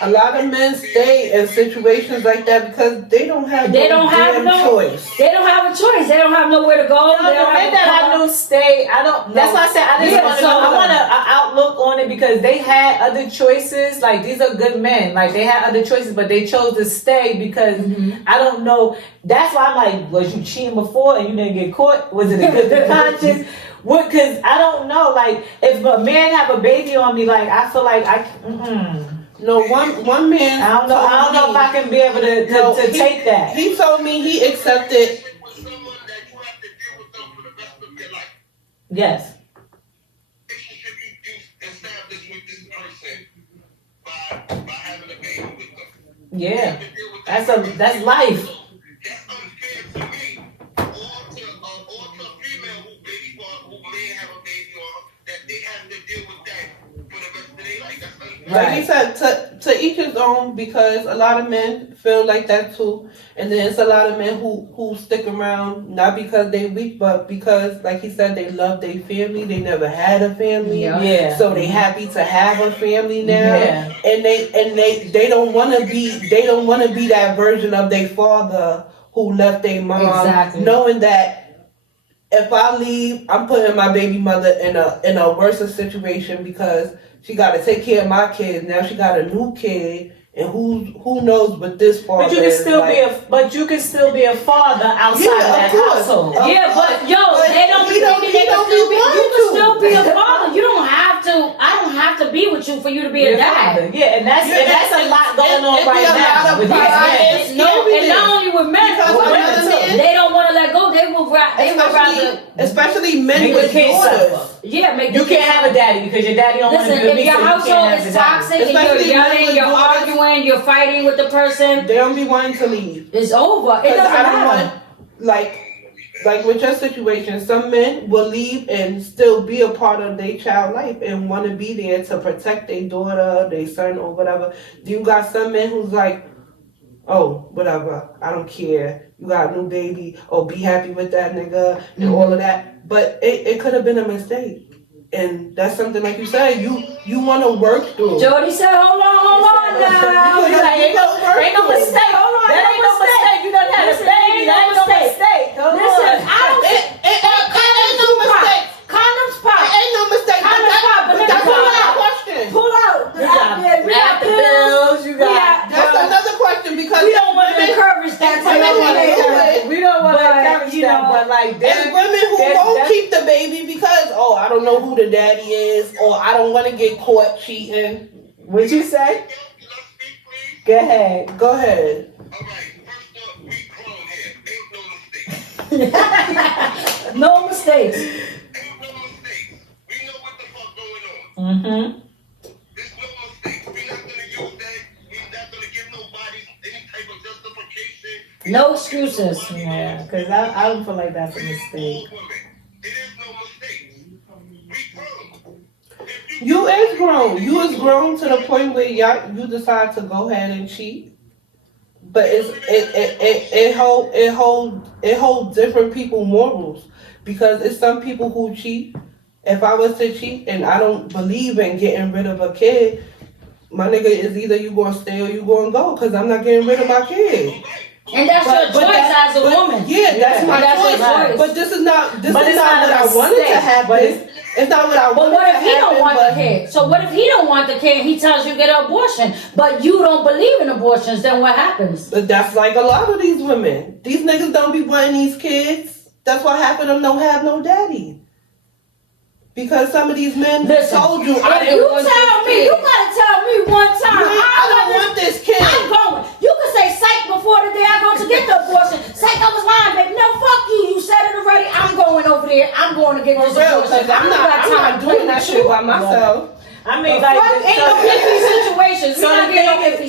A lot of men stay in situations like that because they don't have They no don't have damn no choice. They don't have a choice. They don't have nowhere to go. No, They the don't men have that I knew stay. I don't. That's why I said I just Yeah, want to so- know. I want an outlook on it because they had other choices. Like these are good men. Like they had other choices, but they chose to stay because I don't know. That's why I'm like, was you cheating before and you didn't get caught? Was it a good conscience? What? Because I don't know. Like if a man have a baby on me, like I feel like No, one man. I don't know. I don't know if I can be able to take that. He told me he accepted. With someone that you have to deal with them for the rest of your life. Yes. Relationship you establish with this person by having a baby with them. You Yeah. have to deal with that That's life. That's unfair to me, or to a female who may have a baby or that they have to deal with that for the rest of their life. That's unfair. Like he said, to each his own, because a lot of men feel like that too, and then it's a lot of men who stick around not because they weak, but because, like he said, they love their family. They never had a family, Yeah. so they happy to have a family now, Yeah. and they don't want to be that version of their father who left their mom, Exactly. knowing that. If I leave, I'm putting my baby mother in a worse situation because she got to take care of my kids. Now she got a new kid, and who knows what this father But you can is still like. be a father outside Yeah, of that of course. household. Yeah, but yo, But they don't he be don't- thinking he they can don't still be. be wanting You can to. still be a father. You don't have to. I don't have to be with you for you to be a Your dad. father. Yeah, and that's a lot going on It'd be right a lot now of with these pride men. and No, and not only with men, Because with women another too. man- They don't want to let go. They would rather. Especially men Make with the kids daughters. suffer. Yeah, make You the can't kids- have a daddy because your daddy don't want to Listen, be with if me. your so you can't household have is the daddy. toxic and you're Especially men yelling, with you're daughters. arguing, you're fighting with the person, They don't be wanting to leave. it's over. It Because doesn't I don't matter. want, like with your situation, some men will leave and still be a part of their child life and want to be there to protect their daughter, their son, or whatever. You got some men who's like, oh, whatever, I don't care. You got a new baby, oh, be happy with that nigga, and all of that. But it could have been a mistake. And that's something, like you said, you want to work through. Jody said, hold on now. He's like, ain't no mistake. Hold on, That ain't no mistake. You done had a Listen, baby. ain't That no ain't no mistake. mistake. Hold Listen, on. I don't think Ain't no mistake. condoms pop. Ain't no mistake. Condoms pop, but then That's pull another out. question. Pull out. You got the bills. You got. That's another question because We don't want to encourage that type of behavior. We don't want to But, encourage you that, know, but like there's women who won't keep the baby because I don't know who the daddy is, or I don't want to get caught cheating. What you say? Can I speak, please? Go ahead. Go ahead. All right. First up, we grown here. Ain't no mistakes. No mistakes. Ain't no mistakes. We know what the fuck going on. Mm-hmm. There's no mistakes. We're not gonna use that. We're not gonna give nobody any type of justification. No excuses. Yeah, because I don't feel like that's a We ain't mistake. all women. It is no mistakes. We grown. If You is grown. You is grown to the point where you decide to go ahead and cheat. But it hold different people morals, because it's some people who cheat If I was to cheat and I don't believe in getting rid of a kid, my nigga, is either you gonna stay or you gonna go, because I'm not getting rid of my kid. And that's your choice as a woman. Yeah, that's my choice. Right. But this is not what I wanted to happen. It's not what I wanted to happen. But what if he don't want the kid? So what if he don't want the kid? He tells you get an abortion, but you don't believe in abortions. Then what happens? But that's like a lot of these women. These niggas don't be wanting these kids. That's why half of them don't have no daddy. Because some of these men told you, I didn't want this kid. You gotta tell me one time. I don't want this kid. I'm going. You can say psych before the day I go to get the abortion. Psych, I was lying, baby. No, fuck you. You said it already. I'm going over there. I'm going to get this abortion. I'm not doing that shit by myself. I mean, like, ain't no iffy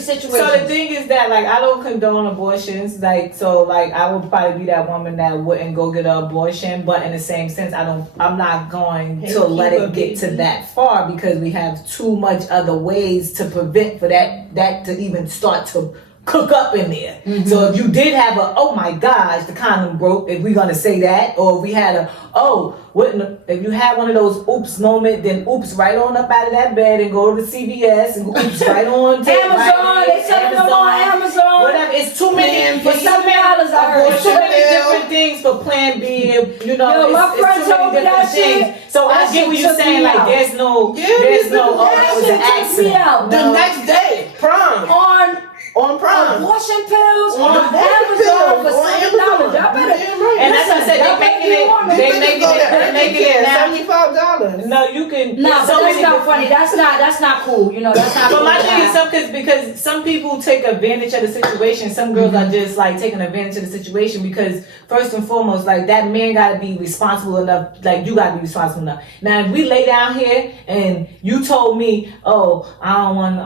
situations. So the thing is that, like, I don't condone abortions. Like, so, like, I would probably be that woman that wouldn't go get an abortion. But in the same sense, I'm not going to let it get to that far, because we have too much other ways to prevent for that to even start to cook up in there. Mm-hmm. So if you did have oh my gosh, the condom broke, if we're gonna say that, or if we had if you had one of those oops moment, then oops right on up out of that bed and go to the CVS and oops right on to Amazon. They sell them on Amazon. Whatever. It's too many. For $7, There's too many different things for Plan B. You know, my friend told me that shit. So I get what you're saying. Like, there's no. It was an accident. The next day, prom. On Prime. Abortion pills on Amazon for $7. And as I said, they making it now. $75. No, you can. No, but that's not funny. That's not cool. You know, that's not. But cool. my thing is because some people take advantage of the situation. Some girls are just like taking advantage of the situation, because first and foremost, like, that man gotta be responsible enough. Like, you gotta be responsible enough. Now, if we lay down here and you told me, oh, I don't want no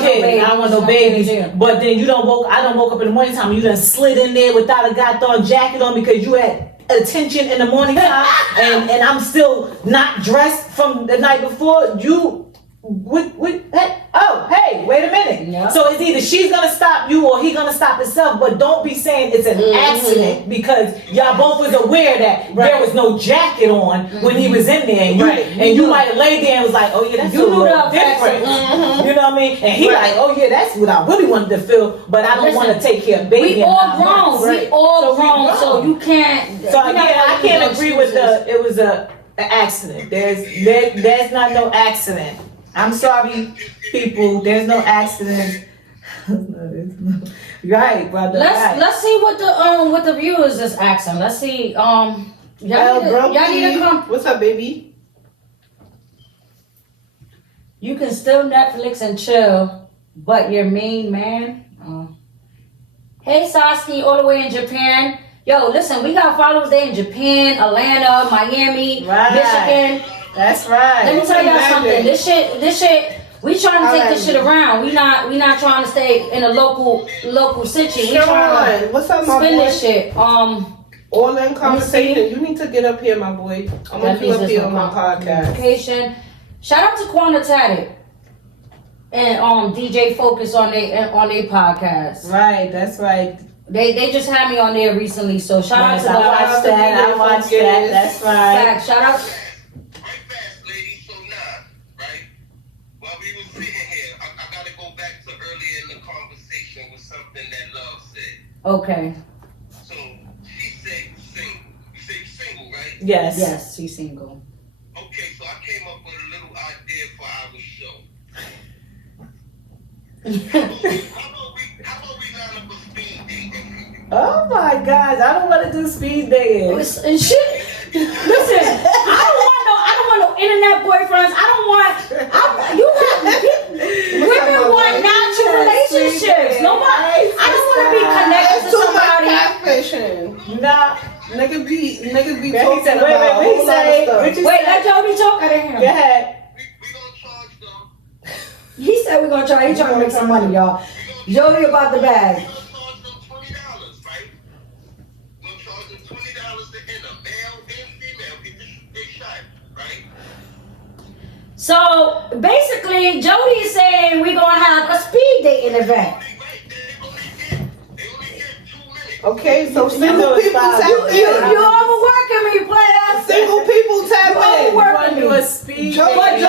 kids. I don't want no babies. But then I don't woke up in the morning time and you done slid in there without a goddamn jacket on because you had attention in the morning time and I'm still not dressed from the night before. Hey, wait a minute. Yeah. So it's either she's gonna stop you or he gonna stop himself, but don't be saying it's an accident, because y'all both was aware that there was no jacket on when he was in there, and you might have laid there and was like, oh yeah, that's a little different. You know what I mean? And he like, oh yeah, that's what I really wanted to feel, but I don't want to take care of baby. We all grown. We all grown, so you can't. So again, I can't agree with it was an accident. There's not no accident. I'm sorry, people. There's no accident. Right, brother. Let's see what the viewers is asking. Let's see. Y'all need to come. What's up, baby? You can still Netflix and chill, but your main man. Hey, Sasky, all the way in Japan. Yo, listen, we got followers there in Japan, Atlanta, Miami, Michigan. That's right. Let me tell y'all something. This shit. We trying to take this shit around. We not trying to stay in a local situation. We trying to what's up, my spin boy? this shit. All in conversation. You need to get up here, my boy. I'm gonna be up here on my podcast. Shout out to Quantitatic and DJ Focus on their podcast. Right, that's right. They just had me on there recently, so shout out to them. I watched that. That's right. Shout out. Right fast, ladies. So now, right, while we were sitting here, I gotta go back to earlier in the conversation with something that Love said. Okay. So she said single. You say single, right? Yes. Yes, she's single. Okay, so I came up with a little idea for our show. How about we line up a speed dating? Oh my gosh, I don't want to do speed dating. And shit. Listen, I don't want no internet boyfriends. Women want natural relationships. Nobody. I don't want to be connected to somebody. Catfishing. Nah. Niggas be Okay, talking said, about a whole lot of stuff. Wait, let Jody talk. I didn't hear him. Go ahead. We gonna charge them. He said we're gonna try. He's trying to make some money, y'all. Jody about the bag. We're gonna charge them $20, right? We're gonna charge them $20 to enter, male and female. Get this shot, right? So basically, Jody is saying we're gonna have a speed dating event. They only get 2 minutes. Okay, so single people You overworking me, player. single people tap in. You want to do a speed Jody- date.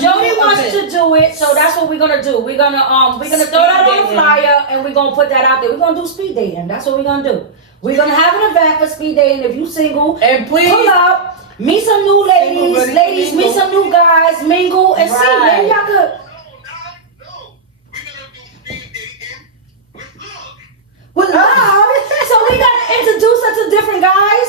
Jody wants to do it, so that's what we're gonna do. We're gonna throw that on the flyer and we're gonna put that out there. We're gonna do speed dating. That's what we're gonna do. We're gonna have an event for speed dating. If you single, And please pull up, meet some new ladies, Single, ladies, meet some new guys, mingle, and see. Right. Maybe y'all could. No. We're gonna do speed dating with love. With love, so we gotta introduce her to different guys.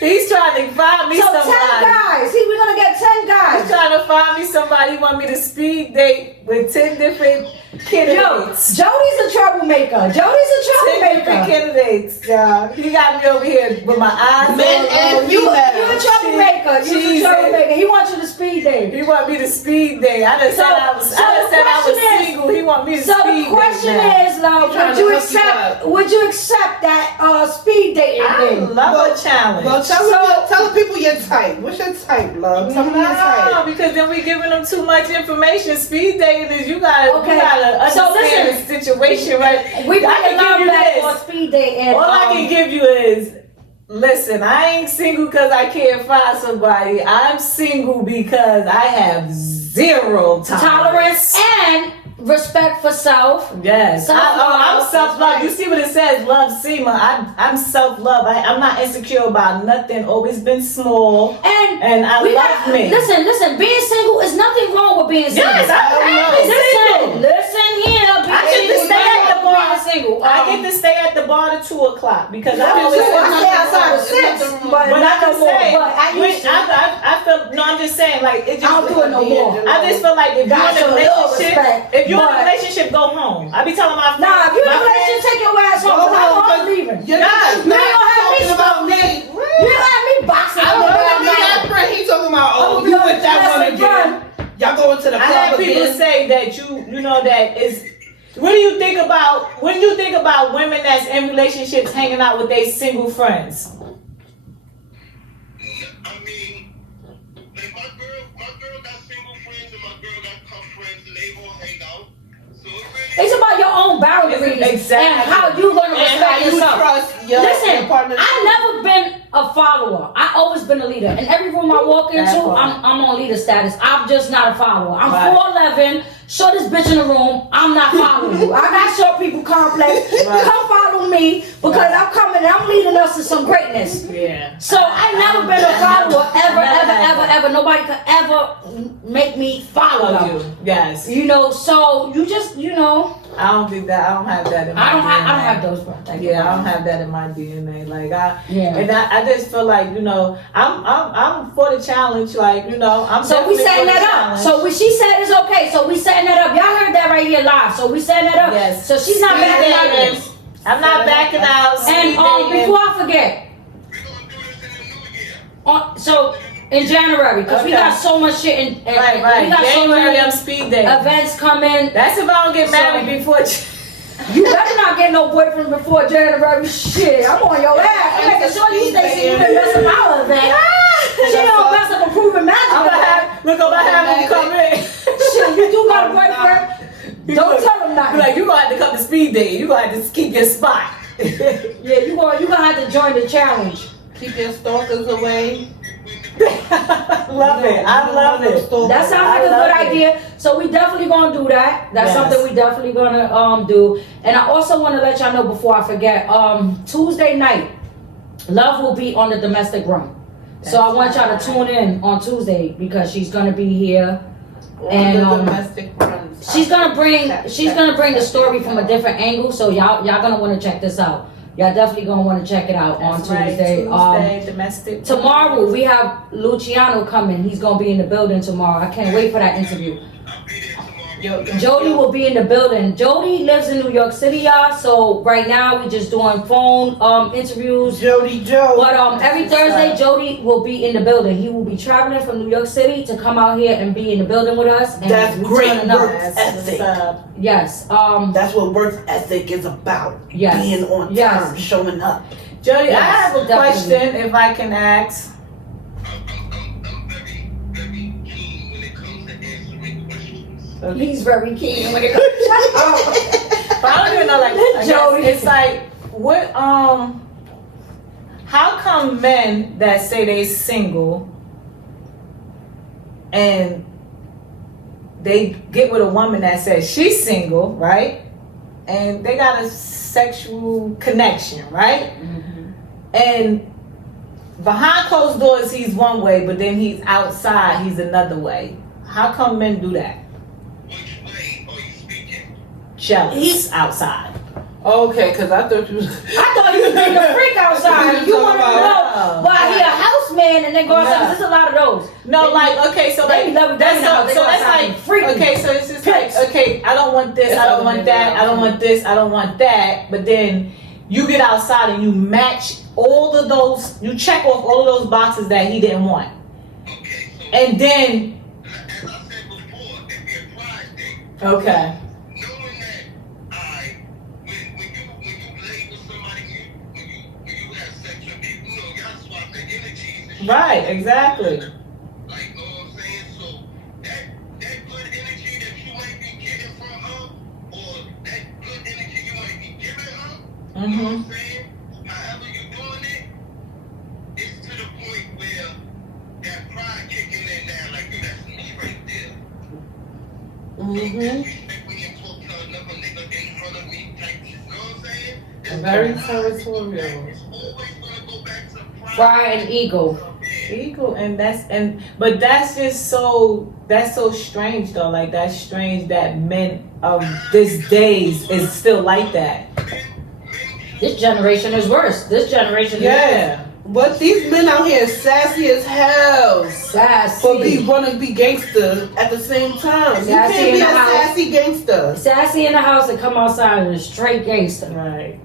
he's trying to find me So 10 somebody. guys. See, we're gonna get 10 He's guys. trying to find me somebody. He want me to speed date with 10 different Yo, candidates. Jody's a troublemaker. 10 different candidates, y'all. He got me over here with my eyes Men on. and You a females. troublemaker. You a Jesus. troublemaker. He wants you to speed date. He want me to speed date. I done said I was question is- single. He want me to So speed the question date. is, love, He trying would to you hook you accept? up. Would you accept that speed dating I thing? love a challenge. Well, tell the people your type. What's your type, love? Tell me your No, type. because then we giving them too much information. Speed dating is you gotta Okay. understand So listen. the situation, right? We I bring can love give you back this. on speed dating. All I can give you is, listen, I ain't single because I can't find somebody. I'm single because I have zero tolerance and respect for self. Yes, Self-love. I'm self-love. You see what it says? Love, Seemah. I'm self-love. I'm not insecure about nothing. Always been small, and I we love got, me. Listen, being single is nothing wrong with being single. Yes, I'm single. Listen here. I get to stay at the bar. Being single. I get to stay at the bar to 2:00 because I I always. stay outside at 6, but But not I no can more. say, But I feel no, I'm just saying, like, it just. I don't do it no more. I just feel like if you're Got in a some little relationship, respect, if you're in a but- relationship, go home. I be telling my friends. Nah, if you in my a relationship, take your ass home. 'Cause I'm leaving. You're Nah, not you ain't gonna have me talking about me. You don't have me boxing. I up don't and know down me now. that friend. He talking about, oh, I'm you gonna with that dress one and again. run. Y'all going to the I had club people again. say that you know that is. What do you think about when you think about women that's in relationships hanging out with their single friends? I mean, like my girl got single friends and my girl got tough friends and they all hang out. So it really It's about your own boundaries Exactly. and how you gonna And how respect you yourself. trust your Listen, partner. I've never been a follower. I always been a leader. In every room I walk into, That part. I'm on leader status. I'm just not a follower. I'm Right. 4'11", shortest bitch in the room. I'm not following you. I got short people complex. Right. Come follow me because Right. I'm coming and I'm leading us to some greatness. Yeah. So I never been a follower ever. Nobody could ever make me follow Follow them. you. Yes. You know, so you just, you know, I don't think that. I don't have that in my I don't DNA. have those. Type Yeah, of I don't have that in my DNA. Like Yeah. and I just feel like I'm for the challenge. Like I'm. So we definitely setting for the that up. challenge. So when she said it's okay, so we setting that up. Y'all heard that right here live. So we setting that up. Yes. So she's not Speed backing out of dating. this. I'm not backing out. And Speed dating. before I forget, we're gonna do this in the new year. so in January, because we Okay. got so much shit and Right. we got January, so many I'm speed dating. events coming. That's if I don't get married before. You better not get no boyfriend before January. Shit, I'm on your ass. I'm making sure you stay single and mess up our event. She don't mess up a proven magic. I'm gonna event. have him come in. Shit, you do got a boyfriend. Don't tell him Be nothing. like, you gonna have to come to speed dating. You gonna have to keep your spot. Yeah, you gonna have to join the challenge. Keep your stalkers away. Love it. I love it. That sounds like a good idea. So we definitely gonna do that. That's Yes. something we definitely gonna do. And I also want to let y'all know before I forget. Tuesday night, Love will be on the domestic run. So I want y'all to tune in on Tuesday because she's gonna be here. And, the domestic runs. She's gonna bring the story from a different angle. So y'all gonna want to check this out. Y'all definitely gonna want to check it out on That's right. Tuesday. Tuesday, domestic. Tomorrow we have Luciano coming. He's gonna be in the building tomorrow. I can't wait for that interview. I'll be there tomorrow. Jody will be in the building. Jody lives in New York City, y'all. So right now we just doing phone interviews. Jody Joe. But every Thursday Jody will be in the building. He will be traveling from New York City to come out here and be in the building with us. And That's we great turning up. work. That's what's Ethic. up. Yes. That's what work ethic is about. Yes. Being on Yes. time, showing up. Jody, I Yes, have a definitely. question if I can ask. I'm very, very keen when it comes to answering questions. He's very keen when it comes. Shut up. But I don't even know, like, I guess Jody. it's like, what, how come men that say they single and they get with a woman that says she's single, right? And they got a sexual connection, right? And behind closed doors, he's one way, but then he's outside, he's another way. How come men do that? Which way are you speaking? Jealous outside. Okay, because I thought you was. I thought you was being a freak outside. You want to know why he a houseman and then go outside. There's a lot of those. No, like, okay, so They like, love that's so so that's like, freaky. okay, so it's just like, okay, I don't want this, It's I don't other want men that, that I don't want this, I don't want that, but then you get outside and you match all of those, you check off all of those boxes that he didn't want. Okay, so And then, as I said before, it'd be a pride thing. okay, Knowing that when you lay with somebody, when you have sex with people, you know, y'all swap the energies and shit. right, exactly. Like, know what I'm saying? So that good energy that you might be getting from her, or that good energy you might be giving her, you know what I'm saying? However you doing it, it's to the point where that pride kicking in there, like, yo, that's me right there. Don't disrespect me and talk to another nigga in front of me type shit, you know what I'm saying? It's Very always territorial. It's always gonna go back to pride. Pride and ego. Ego, but that's just that's so strange though. Like, that's strange that men of this days is still like that. This generation is worse. This generation Yeah. But these men out here sassy as hell. is sassy. But want to be gangster at the same time. You Sassy can't in be a the house. sassy gangster. Sassy in the house and come outside and a straight gangster. Right.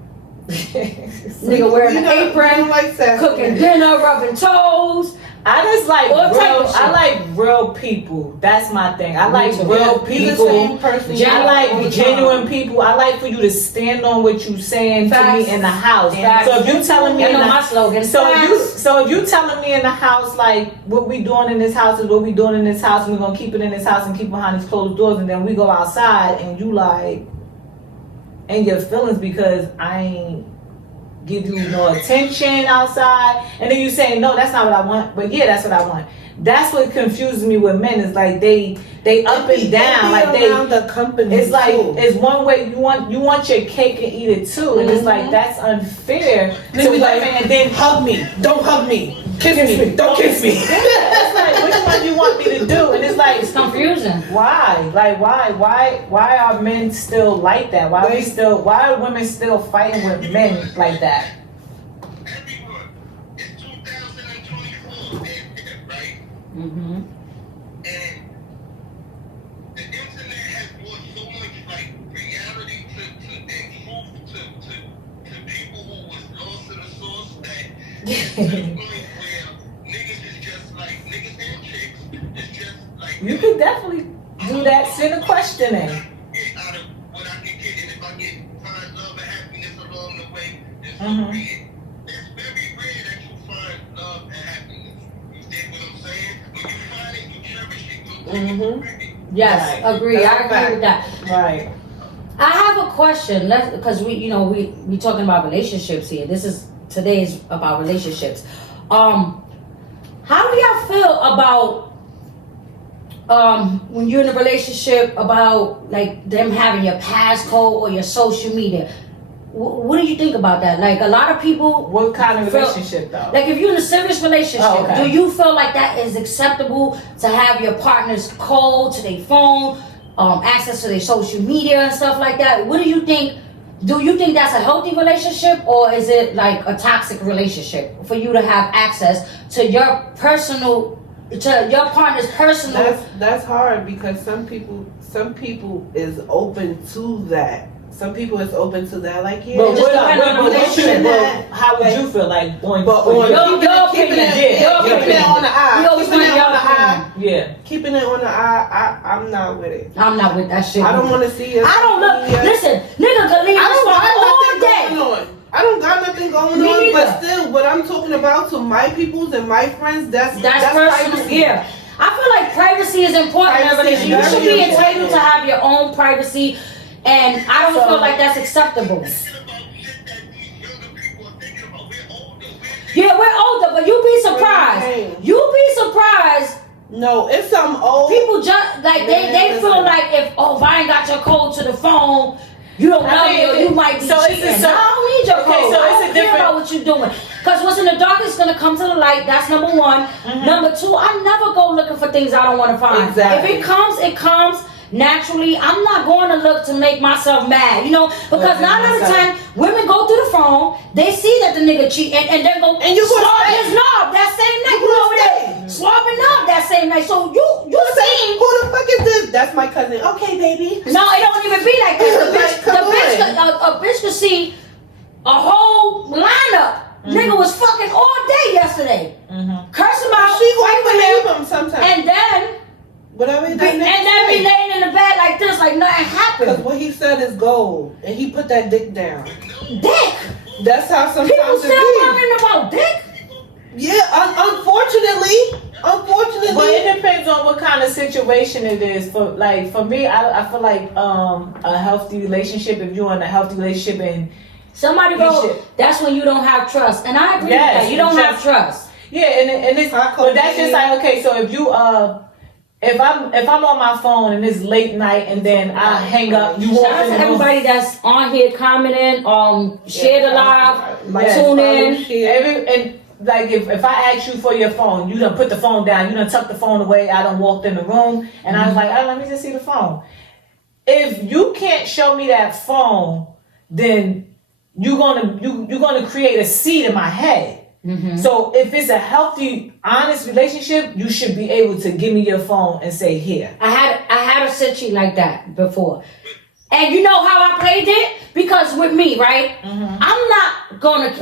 Nigga wearing an You apron, don't like sassy cooking men. dinner, rubbing toes. I just like All type of shit. I like real people. That's my thing. I like too. real Be the people. same person. Gen- I all like the genuine time. people. I like for you to stand on what you saying Facts. to me in the house. Facts. So if you telling me You in know the, my slogan. so Facts. if you telling me in the house like what we doing in this house is what we doing in this house, and we're gonna keep it in this house and keep behind these closed doors, and then we go outside and you like in your feelings because I ain't give you no attention outside, and then you say no, that's not what I want, but yeah, that's what I want. That's what confuses me with men is like they up and down, like they. around the company. It's like too. it's one way you want your cake and eat it too, and it's like that's unfair They to be women. like, And then hug me, don't hug me, kiss me, don't kiss me. it's like which one you want me to do, and it's like It's confusing. why, like why are men still like that? Why are women still fighting with men like that? Everyone, it's 2024, right? Mm-hmm. And the internet has brought so much like reality and truth to people who was lost in the source that it's to the point where niggas is just like niggas and chicks. It's just like You could definitely do that. Send a question in. Get out of what I can get, and if I get find love and happiness along the way, then so be it. It's very rare that you find love and happiness. You dig what I'm saying? When you find it, you cherish it. You don't take it for granted. Yes, Right. agree. That's I a agree fact. with that. Right. I have a question. Because we talking about relationships here. Today's about relationships. How do y'all feel about when you're in a relationship about like them having your passcode or your social media? What do you think about that? Like a lot of people. What kind of Feel- relationship though? Like if you're in a serious relationship, Oh, okay. do you feel like that is acceptable to have your partner's code to their phone, access to their social media and stuff like that? What do you think? Do you think that's a healthy relationship, or is it like a toxic relationship for you to have access to your partner's personal? That's hard because some people is open to that. Some people is open to that. Like yeah, But just depend on the relationship. how would you feel like going? But for on you? keeping it on the We eye, always keeping it want your on the eye, opinion. Yeah. keeping it on the eye. I'm not with it. I'm not with that shit. I don't want to see it. I don't look. Listen, nigga can leave I this don't phone got all nothing day. going on. I don't got nothing going Me on, neither. but still, what I'm talking about to my peoples and my friends, that's Personal. privacy. Yeah. I feel like privacy is important in a Privacy is relationship. You should very be entitled important. to have your own privacy, and I don't feel like that's acceptable. Thinking about shit that these younger people are thinking about. We're older. We're Yeah, we're older, but you'll be surprised. Right. You'll be surprised. No, it's some old People just like they feel like if I ain't got your code to the phone, you don't love me or you might be cheating. I don't need your code. I don't care about what you're doing. Because what's in the dark is gonna come to the light. That's number one. Number two, I never go looking for things I don't want to find. Exactly. If it comes, it comes. Naturally, I'm not going to look to make myself mad, because 9 out of 10 women go through the phone, they see that the nigga cheat, and they go And you slob gonna his knob that same night. You over there slobbing knob that same night. So you saying, who the fuck is this? That's my cousin. Okay, baby. no, it don't even be like this. A bitch could see a whole lineup. Nigga was fucking all day yesterday. Curse him out, She fight gonna with believe him, him sometimes. and then Whatever he be laying in the bed like this, like nothing Because happened. what he said is gold, and he put that dick down. Dick. That's how sometimes People it still be. worrying about dick. Yeah, unfortunately. But it depends on what kind of situation it is. For me, I feel like a healthy relationship. If you're in a healthy relationship and Somebody go, that's when you don't have trust, and I agree with that. You don't have trust. Yeah, and it's but that's just like, okay, so if you if I'm on my phone and it's late night and then I hang up, you walk Shout out in to the room. everybody that's on here commenting, share the live, tune in. And like if I ask you for your phone, you done put the phone down, you done tuck the phone away, I done walked in the room, and I was like, oh, let me just see the phone. If you can't show me that phone, then you're gonna create a seed in my head. So if it's a healthy, honest relationship, you should be able to give me your phone and say, here. I had a situ like that before. And you know how I played it? Because with me, right? I'm not gonna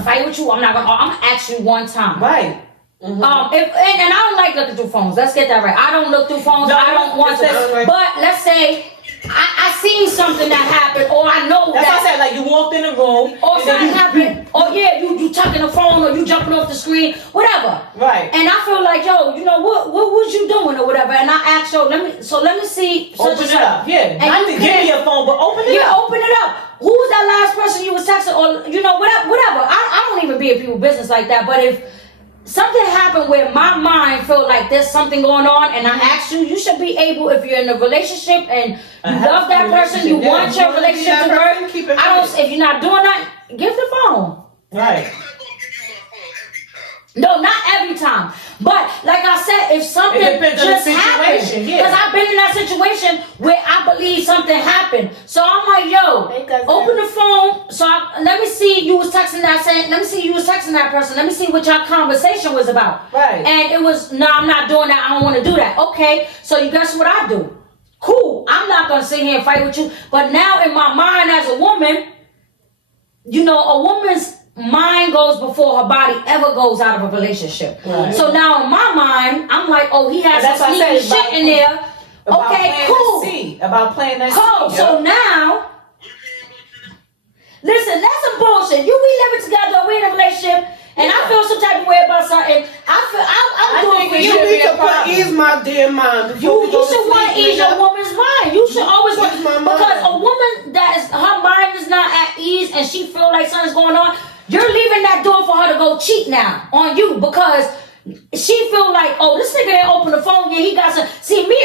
fight with you. I'm gonna ask you one time. Right. And I don't like looking through phones. Let's get that right. I don't look through phones. No, I don't want to. But let's say I seen something that happened, or I know That's what I said. Like you walked in the room, or something happened, or you tucking the phone, or you jumping off the screen, whatever. Right. And I feel like, yo, what was you doing or whatever? And I asked, let me see. Open it up. Yeah. Not to give me your phone, but open it up. Yeah, open it up. Who was that last person you was texting, or whatever? I don't even be in people's business like that. But if something happened where my mind felt like there's something going on, and I asked you, you should be able, if you're in a relationship and you love that person, you want your relationship to work. If you're not doing that, give the phone. Right. No, not every time. But like I said, if something just happened, because I've been in that situation where I believe something happened. So I'm like, yo, open the phone. So let me see you was texting that person. Let me see what your conversation was about. Right. And it was, no, I'm not doing that. I don't want to do that. Okay. So you guess what I do? Cool. I'm not going to sit here and fight with you. But now in my mind as a woman, a woman's mind goes before her body ever goes out of a relationship. Right. So now in my mind, I'm like, oh, he has some sneaky shit in there. Okay, cool. About playing that cool. So now, listen, that's some bullshit. We living together, we in a relationship, and I feel some type of way about something. I'm doing for you. You need to ease my dear mind. You should want to ease your woman's mind. You should always want, because a woman her mind is not at ease and she feel like something's going on. You're leaving that door for her to go cheat now on you, because she feel like, oh, this nigga ain't open the phone yet. He got some. See me,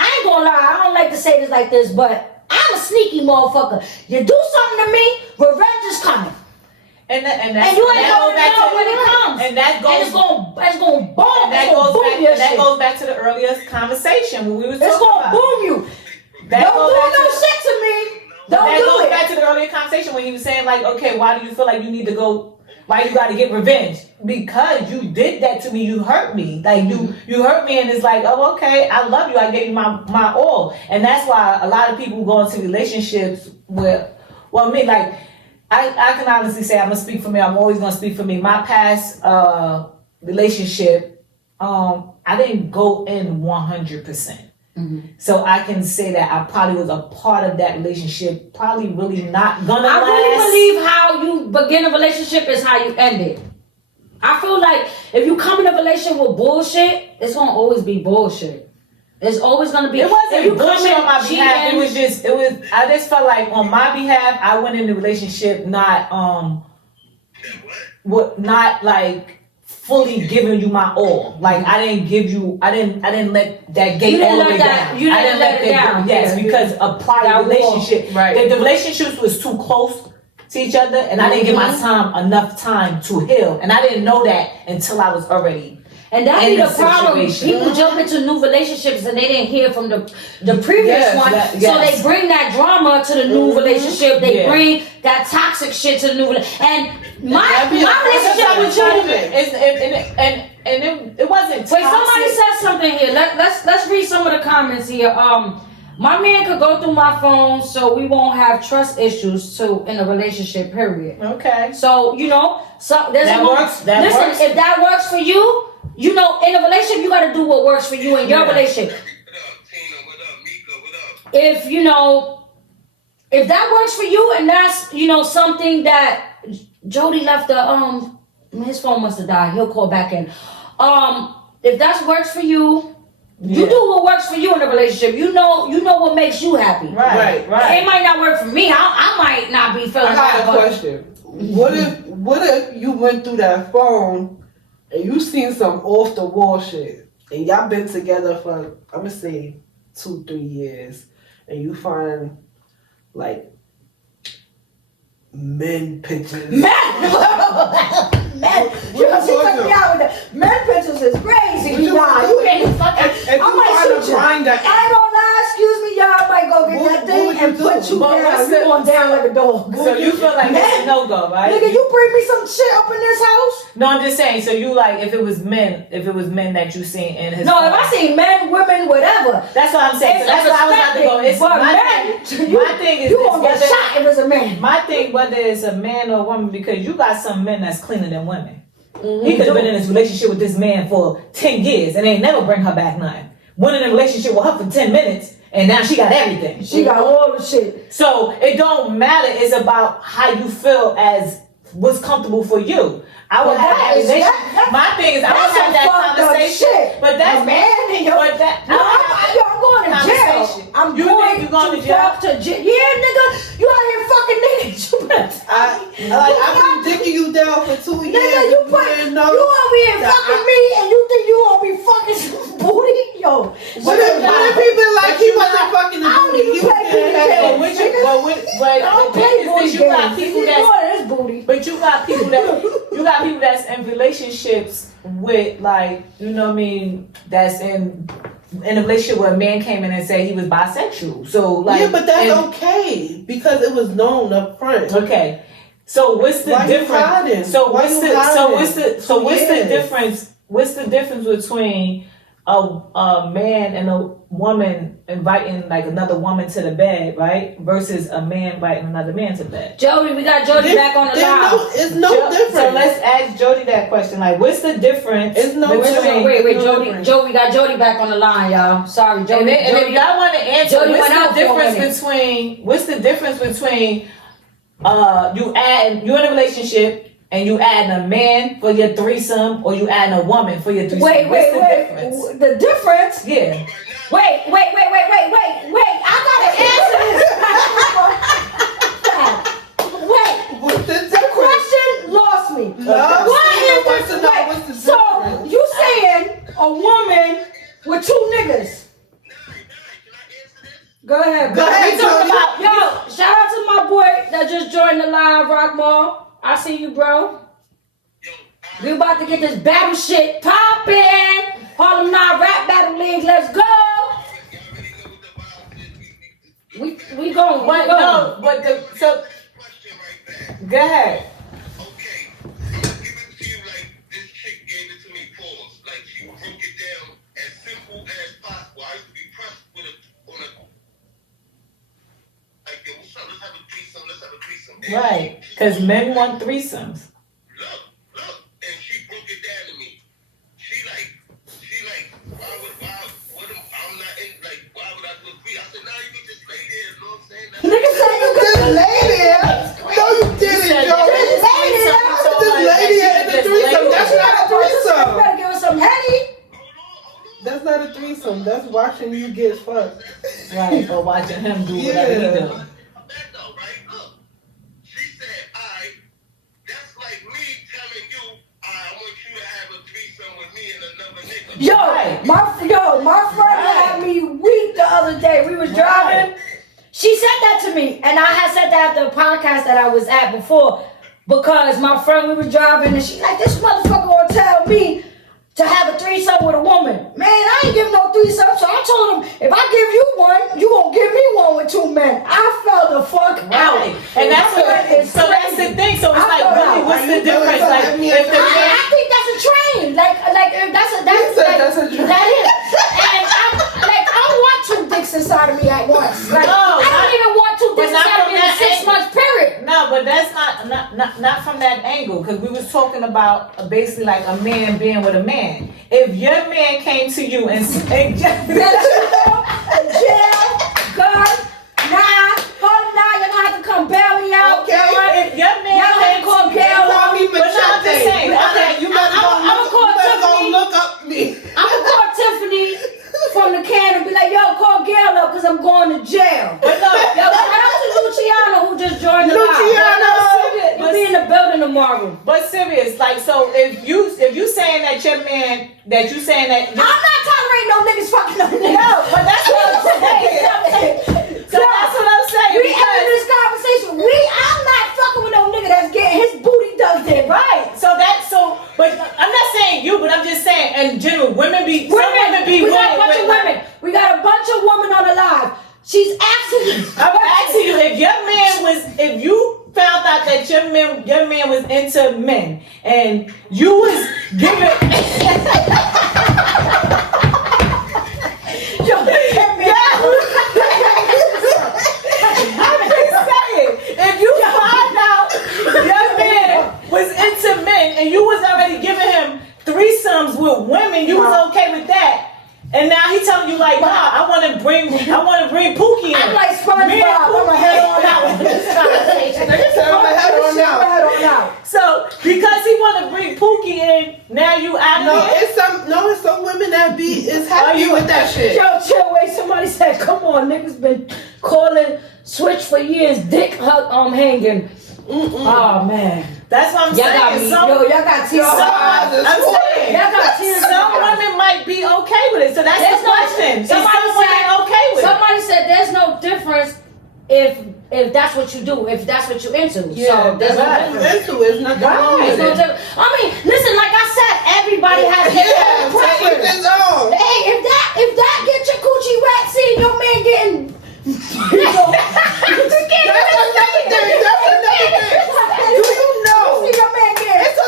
I ain't gonna lie. I don't like to say this like this, but I'm a sneaky motherfucker. You do something to me, revenge is coming. And you ain't gonna know when it comes. And that goes. And it's gonna boom. And that goes back to the earlier conversation when we was talking about. It's gonna boom you. Don't do no shit to me. That goes back to the earlier conversation when he was saying, like, okay, why do you feel like you need to go? Why you got to get revenge? Because you did that to me. You hurt me. Like you hurt me, and it's like, oh, okay, I love you. I gave you my all, and that's why a lot of people go into relationships where, well, me, like, I can honestly say I'm gonna speak for me. I'm always gonna speak for me. My past relationship, I didn't go in 100%. So I can say that I probably was a part of that relationship, probably really not gonna last. I really believe how you begin a relationship is how you end it. I feel like if you come in a relationship with bullshit, it's gonna always be bullshit. It's always gonna be. It wasn't bullshit on my behalf. I just felt like on my behalf, I went in the relationship not not like fully giving you my all. Like I didn't let that gate all the way down. You I didn't let it down. Yes, because a prior relationship, right? The relationships was too close to each other, and I didn't give my time enough time to heal, and I didn't know that until I was already. And that be the problem. People jump into new relationships and they didn't hear from the previous one. So they bring that drama to the new relationship. They bring that toxic shit to the new relationship. And my relationship with you, it wasn't toxic. Wait, somebody said something here. Let's read some of the comments here. My man could go through my phone, so we won't have trust issues too in a relationship. Period. Okay. So there's that works. Listen, if that works for you. In a relationship, you gotta do what works for you in your relationship. If if that works for you, and that's something that Jody left his phone must have died. He'll call back in. If that works for you, you do what works for you in a relationship. You know what makes you happy. Right. It might not work for me. I might not be feeling. I got a question. What if you went through that phone? And you seen some off the wall shit, and y'all been together for I'm gonna say 2-3 years, and you find like men pictures. Men, you took me out with that. Men pictures is crazy. Nah, you ain't fucking. I might shoot you. I ain't gonna lie. Excuse me, y'all. I might go get that thing and put you down. You going down like a dog. So you feel like that's a no-go, right? Nigga, you bring me some shit up in this house? No, I'm just saying. So you like if it was men that you seen in his. No, if I see men, women, whatever. That's what I'm saying. So that's why I was about to go. It's my thing is you gonna get shot if it's a man. My thing, whether it's a man or a woman, because you got some men that's cleaner than women. He could have been in this relationship with this man for 10 years and ain't never bring her back nothing. Went in a relationship with her for 10 minutes and now she got everything. She got all the shit. So it don't matter. It's about how you feel as what's comfortable for you. I would have that relationship. My thing is I would have that conversation. But that's man and your I'm going to jail. I'm going to jail. Yeah, nigga. You out here fucking niggas. I've been dicking you down for 2 years. Nigga, you over here fucking me and you think you gonna be fucking some booty? Yo. What if people like he wasn't fucking the booty? But you got people that's in relationships with like, that's in a relationship where a man came in and said he was bisexual. So like, yeah, but that's okay because it was known up front. Okay. So what's the difference? What's the difference? What's the difference between a man and a woman inviting like another woman to the bed, right? Versus a man inviting another man to bed. Jody, we got Jody back on the line. It's no difference. So let's ask Jody that question. Like, what's the difference? Wait, Jody, we got Jody back on the line, y'all. Sorry, Jody. And if y'all want to answer, what's the difference between you in a relationship and you adding a man for your threesome or you adding a woman for your threesome? Wait. Difference? The difference? Yeah. Wait. I gotta answer this. Wait. What's the The question lost me. What's the difference? So you saying a woman with two niggas? Go ahead. Yo, shout out to my boy that just joined the live, Rockmore. I see you, bro. We about to get this battle shit poppin'. Harlem 9 Rap Battle League, let's go. We going. Go ahead. Okay, I'm gonna give it to you like this chick gave it to me. Pause. Like she broke it down as simple as possible. I used to be pressed with like, yo, what's up? Let's have a threesome. Right, because men want threesomes. Look, and she broke it down to me. She like, I'm not in, like, why would I do a threesome? I said, nah, you can just lay there, you know what I'm saying? Nigga said you could Just lay there. No, you didn't, Joe. Just lay there in the threesome. That's not a threesome. You better give us some Henny. That's not a threesome. That's watching you get fucked. Right, or watching him do whatever he do. She said, that's like me telling to me, and I had said that at the podcast that I was at before, because my friend, we were driving, and she's like, this motherfucker will tell me to have a threesome with a woman. Man, I ain't giving no threesome, so I told him, if I give you one, you gonna give me one with two men. I fell the fuck out. And that's what so that's the thing. So it's like, really, what's the difference? Like, if the I think that's a train. Like if that's a train. That is. And I want two dicks inside of me at once. Like, I don't even want two dicks inside of me in a 6 months period. No, but that's not from that angle, because we was talking about basically like a man being with a man. If your man came to you and said, jail, God, you're gonna have to come bail me out. Okay. if your man came call to Gail. Call me but no, I'm just saying, Okay, you better go look up me. I'm gonna call Tiffany from the can and be like, yo, call Gail up because I'm going to jail. but no, Yo, shout out to Luciano who just joined the Luciano! live. You'll be in the building tomorrow. but serious, like, so if you saying that your man, that you saying that I'm not tolerating no niggas fucking no niggas. no, but that's what I'm saying. So that's what I'm saying. We having this conversation. I'm not fucking with no nigga that's getting his booty dug in. Right. But I'm not saying you, but I'm just saying in general, women be We got a bunch of like, women. We got a bunch of women on the live. She's asking. I'm asking you, if you found out that your man was into men and you was giving I'm just saying, if you find out your man was into men and you was already giving him threesomes with women, you was okay with that. And now he telling you like, nah, I want to bring Pookie in. I'm like SpongeBob. I'm gonna head on out with this conversation. I'm head on out. So because he want to bring Pookie in, now you out of here. It's some women that is happy with that shit. Yo, chill, wait. Somebody said, come on, niggas been calling Switch for years. Dick hanging. Oh man. That's what I'm saying. Y'all got tears. I'm saying, Y'all got tears. some women might be okay with it. So that's the question. Somebody said okay with it. Somebody said there's no difference if that's what you do, if that's what you into. Yeah, so there's no difference. It's nothing wrong with There's no it. difference. I mean, listen, like I said, everybody has their own preference. His own. Hey, if that gets your coochie wet, seeing your man getting That's another thing. Do you know? See your man getting It's a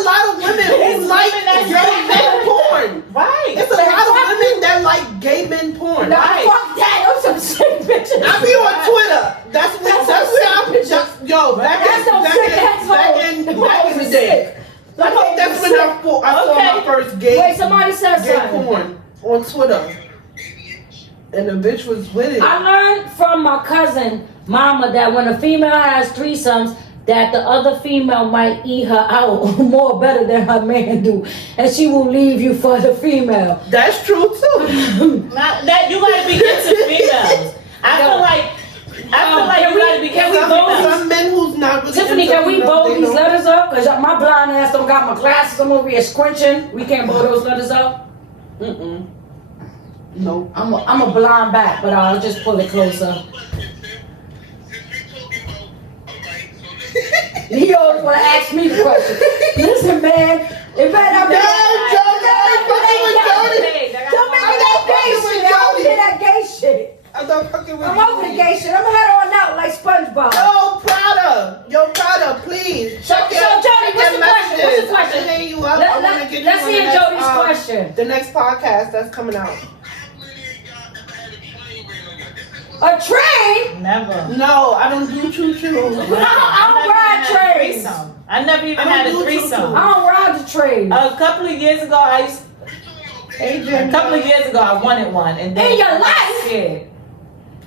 lot of women who like gay men porn. Right. It's a lot of women that like gay men porn. Nah, Right. fuck that. I'm some sick bitches. I be on Twitter. That's back in the day. I think that's when I saw my first gay. Wait, somebody said gay something. porn on Twitter, and the bitch was with it. I learned from my cousin, mama, that when a female has threesomes, that the other female might eat her out more better than her man do, and she will leave you for the female. That's true too. That you gotta be into females. I feel like you gotta be can we into vote? females. Some men who's not really. Tiffany, into can we females, bold they these don't- letters up? Cause my blind ass don't got my glasses. I'm over here squinching. We can't bold those letters up. No. I'm a blind back, but I'll just pull it closer. He always want to ask me the question. Listen, man, it better not be Don't make me that gay shit. I don't hear that gay shit. I'm not fucking with I'm you. over the gay shit. I'm head on out like SpongeBob. Yo, Prada, please. So, Jody, what's the question? What's the question? I you up. I wanna get you Let's on hear the next, Jody's question. The next podcast that's coming out. A train? Never. No, I don't do choo-choo. I don't ride trains. I never even had a threesome. I don't ride the train. A couple of years ago, I wanted one, and then In your I got life? scared.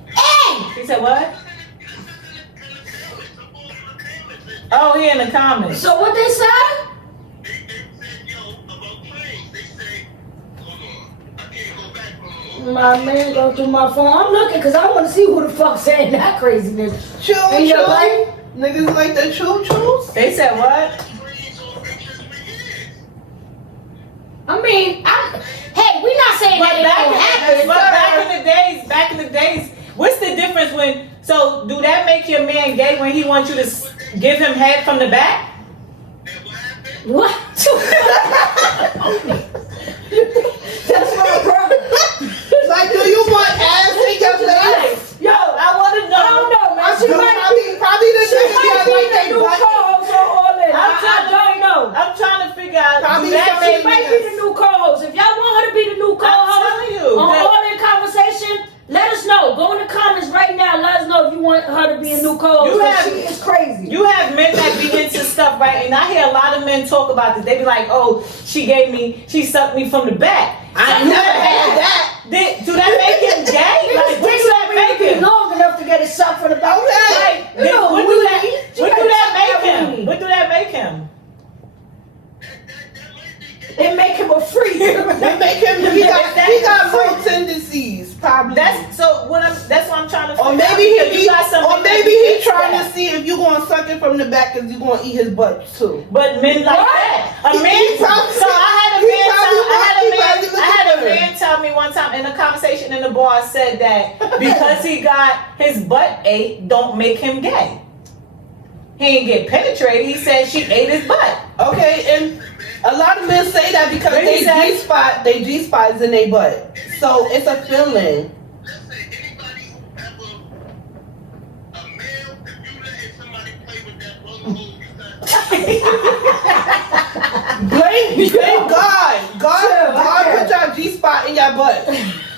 Hey! He said what? Oh, he in the comments. So what they said? My man go through my phone. I'm looking because I want to see who the fuck saying that craziness. In your life? Niggas like the choo-choos? They said what? I mean, hey, we not saying that it won't happen. But back in the days, what's the difference when So do that make your man gay when he wants you to give him head from the back? What? That's my problem. Like, do you want ass in your face? Yo, I want to know. I don't know, man. She might Probably the She nigga might that be like the they new butt. co-host on all this. I'm I trying to don't know. I'm trying to figure out. Probably Do that some She make might be the new co-host. If y'all want her to be the new I'm co-host telling you. on all that conversation, let us know. Go in the comments right now. Let us know if you want her to be a new co-host. You 'cause have- she is crazy. You have men that be into stuff, right? And I hear a lot of men talk about this. They be like, "Oh, she sucked me from the back." I So never had that. Do that make him gay? Like, what do that make him? long enough to get it sucked for the back. Okay. Like, No, what do that make weenie. him? What do that make him? It make him a freak. They make him. He got more tendencies. Probably. That's what I'm trying to figure Or out. maybe because you got some or men maybe that be he trying into to see if you gonna suck it from the back because you gonna eat his butt too. But men like What? that. A He man. probably- So I had he a man. probably I had a looking man tell me one time in a conversation in the bar said that because he got his butt ate, don't make him gay. He didn't get penetrated. He said she ate his butt. Okay, and a lot of men say that because What they he say? G-spot is in their butt. So it's a feeling. Listen, anybody who ever a male, if you let somebody play with that rubber hose, Blame God. God put your G-spot in your butt.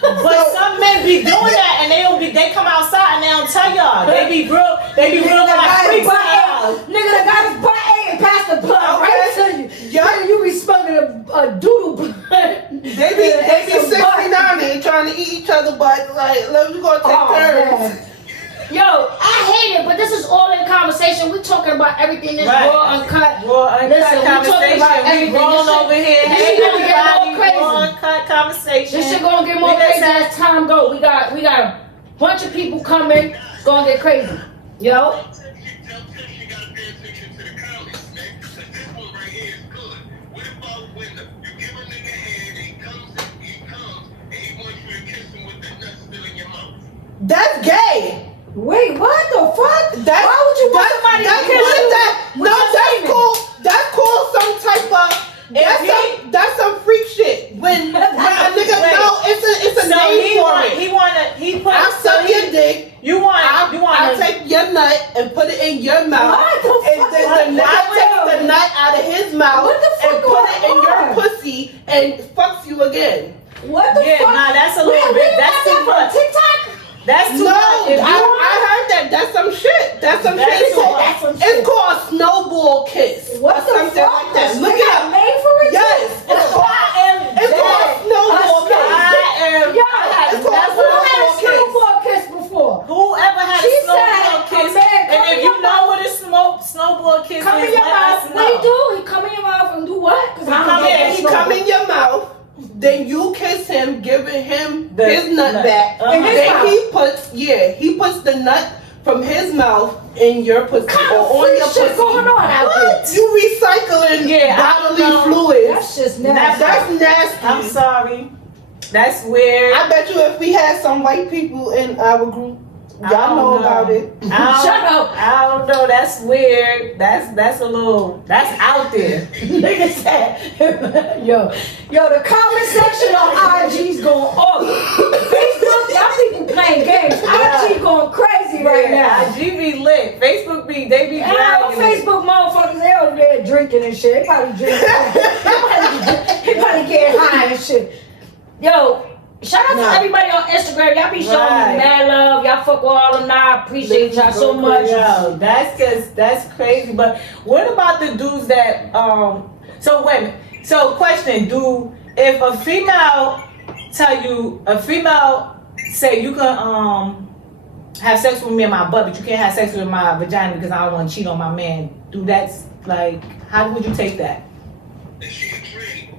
But some men be doing that and they come outside and they don't tell y'all. They be real like freaks out. Nigga that got his butt ate and passed the blood right to you. Yeah. You be smoking a doodle blood. They be 69 and trying to eat each other butt. Like, let me go take turns. Yo, I hate it, but this is all in conversation. We talking about everything that's Right. raw, uncut. Well, Listen, we talking about we everything. grown This shit- over here. this Hey, shit gonna get more everybody, crazy. raw uncut conversation. This shit gonna get more We crazy just- as time go. We got a bunch of people coming. It's gonna get crazy. Yo, tell Tiff she gotta pay attention to the comments, man. Because this one right here is good. What about when you give a nigga head, he comes, and he wants you to kiss him with the nut still in your mouth? That's gay. wait, what the fuck? That's, Why would you want somebody to kiss what is you? that? with No, your that's semen? cool. That's cool. Some type of that's some freak shit. When a nigga Wait. know it's a So name for it. he put. I'll suck your dick. I'll take your nut and put it in your mouth. What the And fuck? then the Why nigga would- takes the nut out of his mouth What the fuck and put going it in your on? pussy and fucks you again. What the Yeah, fuck? nah, that's a Wait, little we bit. got That's that too from much. TikTok? That's too No, much. If you I heard that. That's some shit. That's some That's shit. too much. That's some shit. It's called a snowball kiss. What or the something fuck? like that. This Look nigga it up. made for it? Yes. It's called a snowball kiss. It's called a Who had a snowball kiss. snowball kiss before? Whoever had She a snowball said, kiss, "Man, come and in if your you know what a snowball kiss Come in is, your let mouth. us What he know. do? He come in your mouth and do what? Cause I don't get He that come snowball. in your mouth, then you kiss him, giving him The his nut nut. back. Uh-huh. In his Then mouth. he puts the nut from his mouth in your pussy Kind or of on freak your shit pussy. going on out there. You recycling Yeah, I don't bodily know. fluids. That's just nasty. That's nasty. I'm sorry. That's weird. I bet you if we had some white people in our group, I y'all don't know about it. Shut up. I don't know. That's weird. That's a little. That's out there. Nigga said, yo, the comment section on IG's going off. Facebook, y'all people playing games. IG going crazy right now. IG be lit. Facebook be they be Yeah, dragging it. Facebook motherfuckers, they over there drinking and shit. They probably drinking. He probably getting high and shit. Yo, shout out to everybody on Instagram. Y'all be showing me mad love. Y'all fuck with all of them. I appreciate y'all so much. Yo, that's crazy. But what about the dudes that so wait a minute. So question, if a female say you can have sex with me in my butt, but you can't have sex with my vagina because I don't want to cheat on my man, that's like, how would you take that? Is she a tree?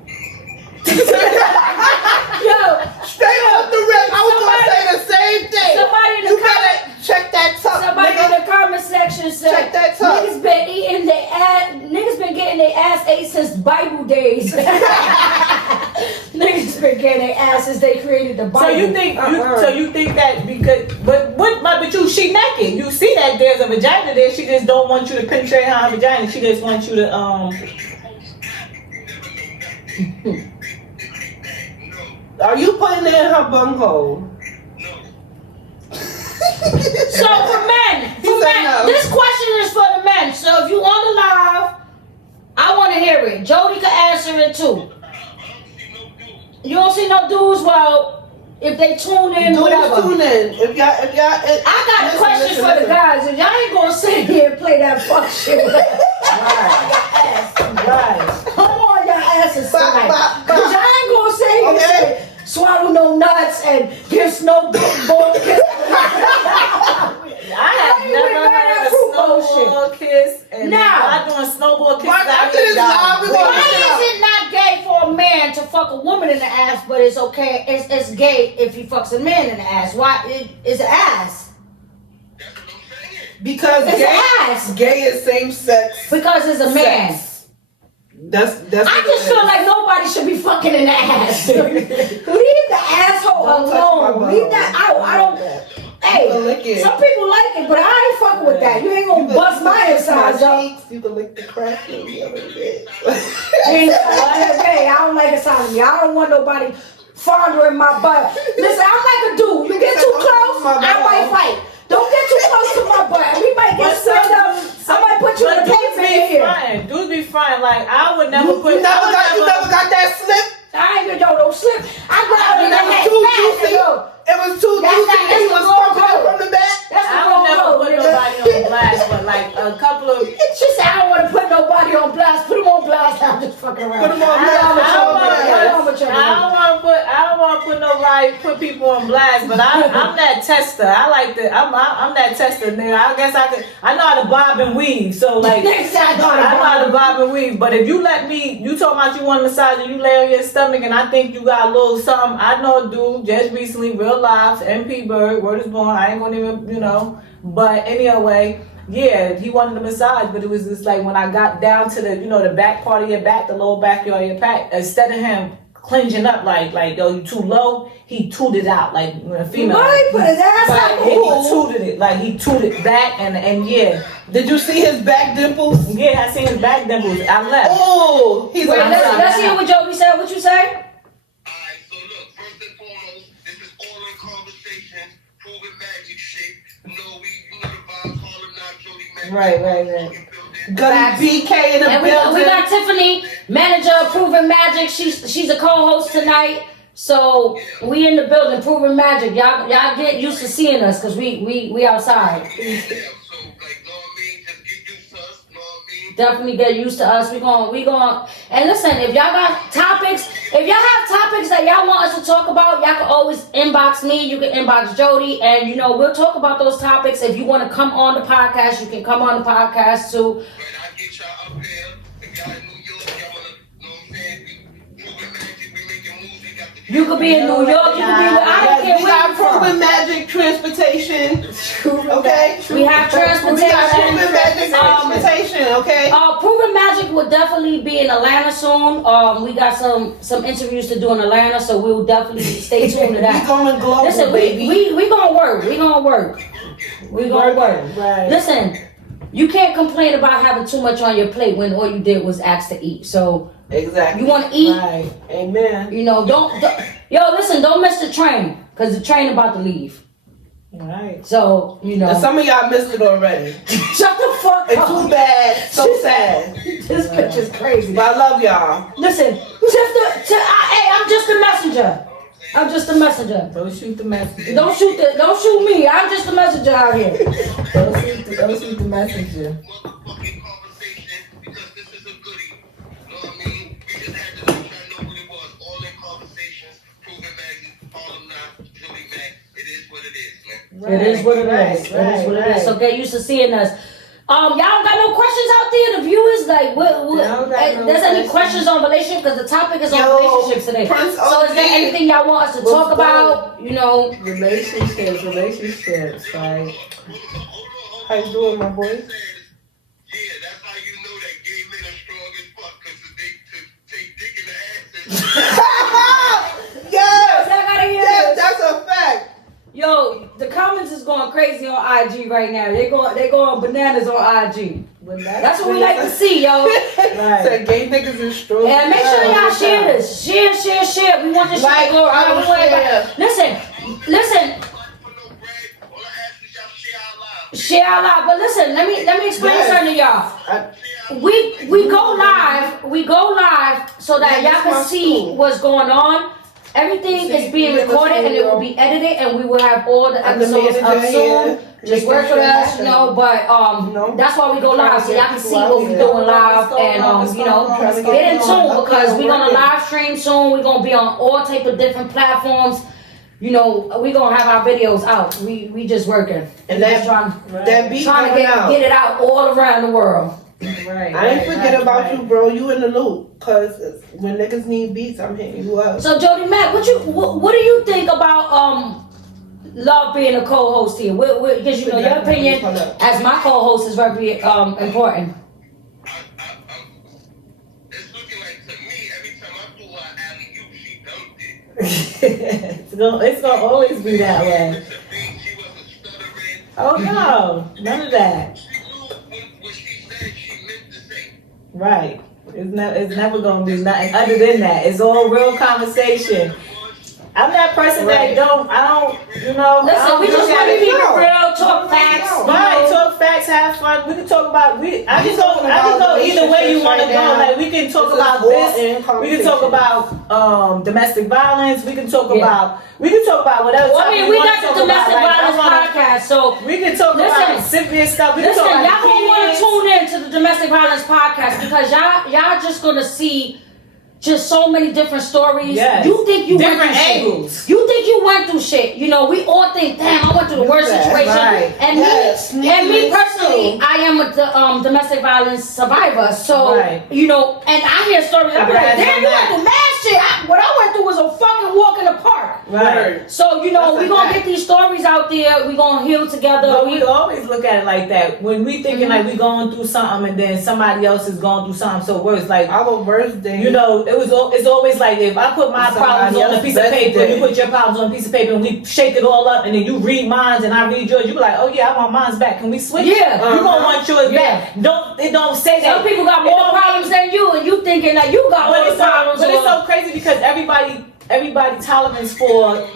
Yo, Straight off the rip, I was gonna say the same thing. somebody in the You better check that tuck, Somebody in nigga. the comment section said Check that tuck. niggas been eating their ass. Niggas been getting their ass ate since Bible days. Niggas been getting their asses since they created the Bible. So you think that because but she naked. You see that there's a vagina there. She just don't want you to penetrate her vagina. She just wants you to Are you putting it in her bunghole? So for men, no. this question is for the men. So if you on the live, I want to hear it. Jody can answer it too. You don't see no dudes? Well, if they tune in, Dudes whatever. tune in. If y'all, I got a question for the guys. If y'all ain't gonna sit here and play that fuck shit with us. right. Come on, y'all asses tonight. Cause y'all ain't gonna sit here and say, swallow no nuts and give snow ball kiss. I have never heard a snowball kiss and y'all doing snowball kisses out here. Why is it not gay for a man to fuck a woman in the ass, but it's okay? It's gay if he fucks a man in the ass. Why? It's an ass. Because it's gay is same sex. Because it's a man. Sex. That's I just feel like nobody should be fucking in the ass. Leave the asshole alone. Leave that out. I don't. Hey, some people like it, but I ain't fucking with that. You ain't gonna bust my insides up. You can lick the crack a little bit. Hey, I don't like it sound of me. I don't want nobody fondling my butt. Listen, I'm like a dude. You get too close, I might fight. Don't get too close to my butt. We might get straight up. I might put you in the pavement here. Dudes be fine. Like I would never put. You never got that slip. I ain't even don't slip. I grabbed it. It was too juicy. It was from the back. I would never put nobody on blast, but like a couple of. She said I don't want to put nobody on blast. Put them on blast. I'm just fucking around. Put them on blast. I don't want to put people on blast, but I'm that tester. I like the. I'm that tester, nigga. I guess I know how to bob and weave. So like, I know how to bob and weave. But if you let me, you talking about you want to massage and you lay on your stomach, and I think you got a little something. I know a dude just recently, real life, MP Bird, word is born. I ain't gonna even, But anyway, yeah, he wanted a massage, but it was just like when I got down to the, the back part of your back, the lower back of your back, instead of him clenching up like yo, you too low, he tooted out like when a female. Right, put his ass out. He tooted it, like he tooted back and yeah. Did you see his back dimples? Yeah, I seen his back dimples. I left. Oh, he's like, let's hear what Jody said. What you say? Alright, so look, first and foremost, this is all in conversation, proven magic shit. We the vibes, Harlem Knock, Jody Magic. Right. Got BK in the building. We got Tiffany, manager of Proven Magic. She's a co-host tonight. So we in the building, Proven Magic. Y'all get used to seeing us because we outside. Yeah, so like, know what I mean? Just get used to us, know what I mean? Definitely get used to us. We going and listen, if y'all got topics, if y'all have topics that y'all want us to talk about, y'all can always inbox me. You can inbox Jody, and we'll talk about those topics. If you want to come on the podcast, you can come on the podcast too. Right, I get y'all up there. If y'all in New York, y'all wanna, know what I'm saying? We Proven Magic, we making moves. We got the You could be in New York. You could be. I don't care We where got you're from. Proven Magic transportation. Okay. We have transportation. We got Proven Magic transportation. Okay. Proven Magic will definitely be in Atlanta soon. We got some interviews to do in Atlanta, so we'll definitely stay tuned to that. We going global, Listen, baby. we gonna work. We gonna work. Right. Listen, you can't complain about having too much on your plate when all you did was ask to eat. So Exactly. you want to eat. Right. Amen. Don't miss the train because the train about to leave. Right. So And some of y'all missed it already. shut the fuck It's up. too bad. So sad. This bitch is crazy. But I love y'all. Listen, I'm just a messenger. I'm just a messenger. Don't shoot the messenger. Don't shoot me. I'm just a messenger out here. Don't shoot the messenger. motherfucking conversation because this is a goodie. Know what I mean? We just had to let y'all know what it was. All in conversations, Proven Magic, Harlem Knock, Jody Mac. It is what it is, man. It is what it is. It is what it is. So get used to seeing us. Y'all got no questions out there? The viewers, like, there's any questions on relationship? Because the topic is on relationships today. So is there anything y'all want us to talk about? Relationships, like. How you doing, my boy? Yeah, that's how you know that gay men are strong as fuck because they take dick in the ass. Yes. Is that going crazy on IG right now. They going bananas on IG. That's what we like to see, yo. Right. So gay niggas is strong. And make sure y'all share this. Share. We want this shit to go around the way. Listen. Share out loud. But listen, let me explain something to y'all. We go live so that y'all can see what's going on. Everything is being recorded and it will be edited and we will have all the episodes up soon. Just work with us, but that's why we go live so y'all can see what we're doing live and get in tune because we're gonna live stream soon. We're gonna be on all type of different platforms. We're gonna have our videos out. We just working and that's trying to get it out all around the world. Right, I ain't forget about you, bro. You in the loop, cause when niggas need beats, I'm hitting you up. So Jody Mack, what do you think about Love being a co-host here? Because your opinion as my co-host is very important. It's looking like to me every time I threw her alley-oop, she dunked it. It's gonna always be that way. She wasn't stuttering. Oh no, none of that. She knew what she said she meant to say. Right. It's never gonna be nothing other than that. It's all real conversation. I'm that person that I don't, Listen, we just want to keep it real, talk facts. Right, talk facts, have fun. We can talk about, I can go either way you want to go. Like, we can talk about this. We can talk about domestic violence. We can talk about whatever. Well, we got the domestic violence podcast, so we can talk about severe stuff. Listen, y'all gonna want to tune in to the domestic violence podcast because y'all just gonna see just so many different stories. Yes. You think you different went through angles. Shit. You think you went through shit. We all think, damn, I went through the worst situation. Right. And me personally, I am a domestic violence survivor. So, and I hear stories. I'm like, damn, you went through mad shit. What I went through was a fucking walk in the park. Right. So, we're going to get these stories out there. We're going to heal together. But we always look at it like that. When we thinking like we going through something and then somebody else is going through something so worse. Like, our worst day. It's always like if I put my problems on a piece of paper, you put your problems on a piece of paper, and we shake it all up, and then you read mine and I read yours. You be like, oh yeah, I want mine's back. Can we switch? Yeah, you gonna want yours back. Don't say that. Some people got more problems than you, and you thinking that you got more problems. But it's so crazy because everybody tolerance for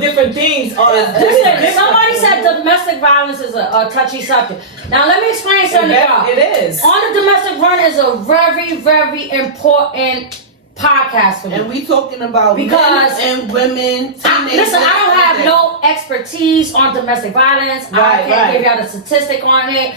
different things are. Listen, somebody said domestic violence is a touchy subject. Now let me explain something to y'all. It is. On the Domestic Run is a very, very important podcast for me. And we talking about because men and women. I don't have no expertise on domestic violence. I can't give y'all the statistic on it.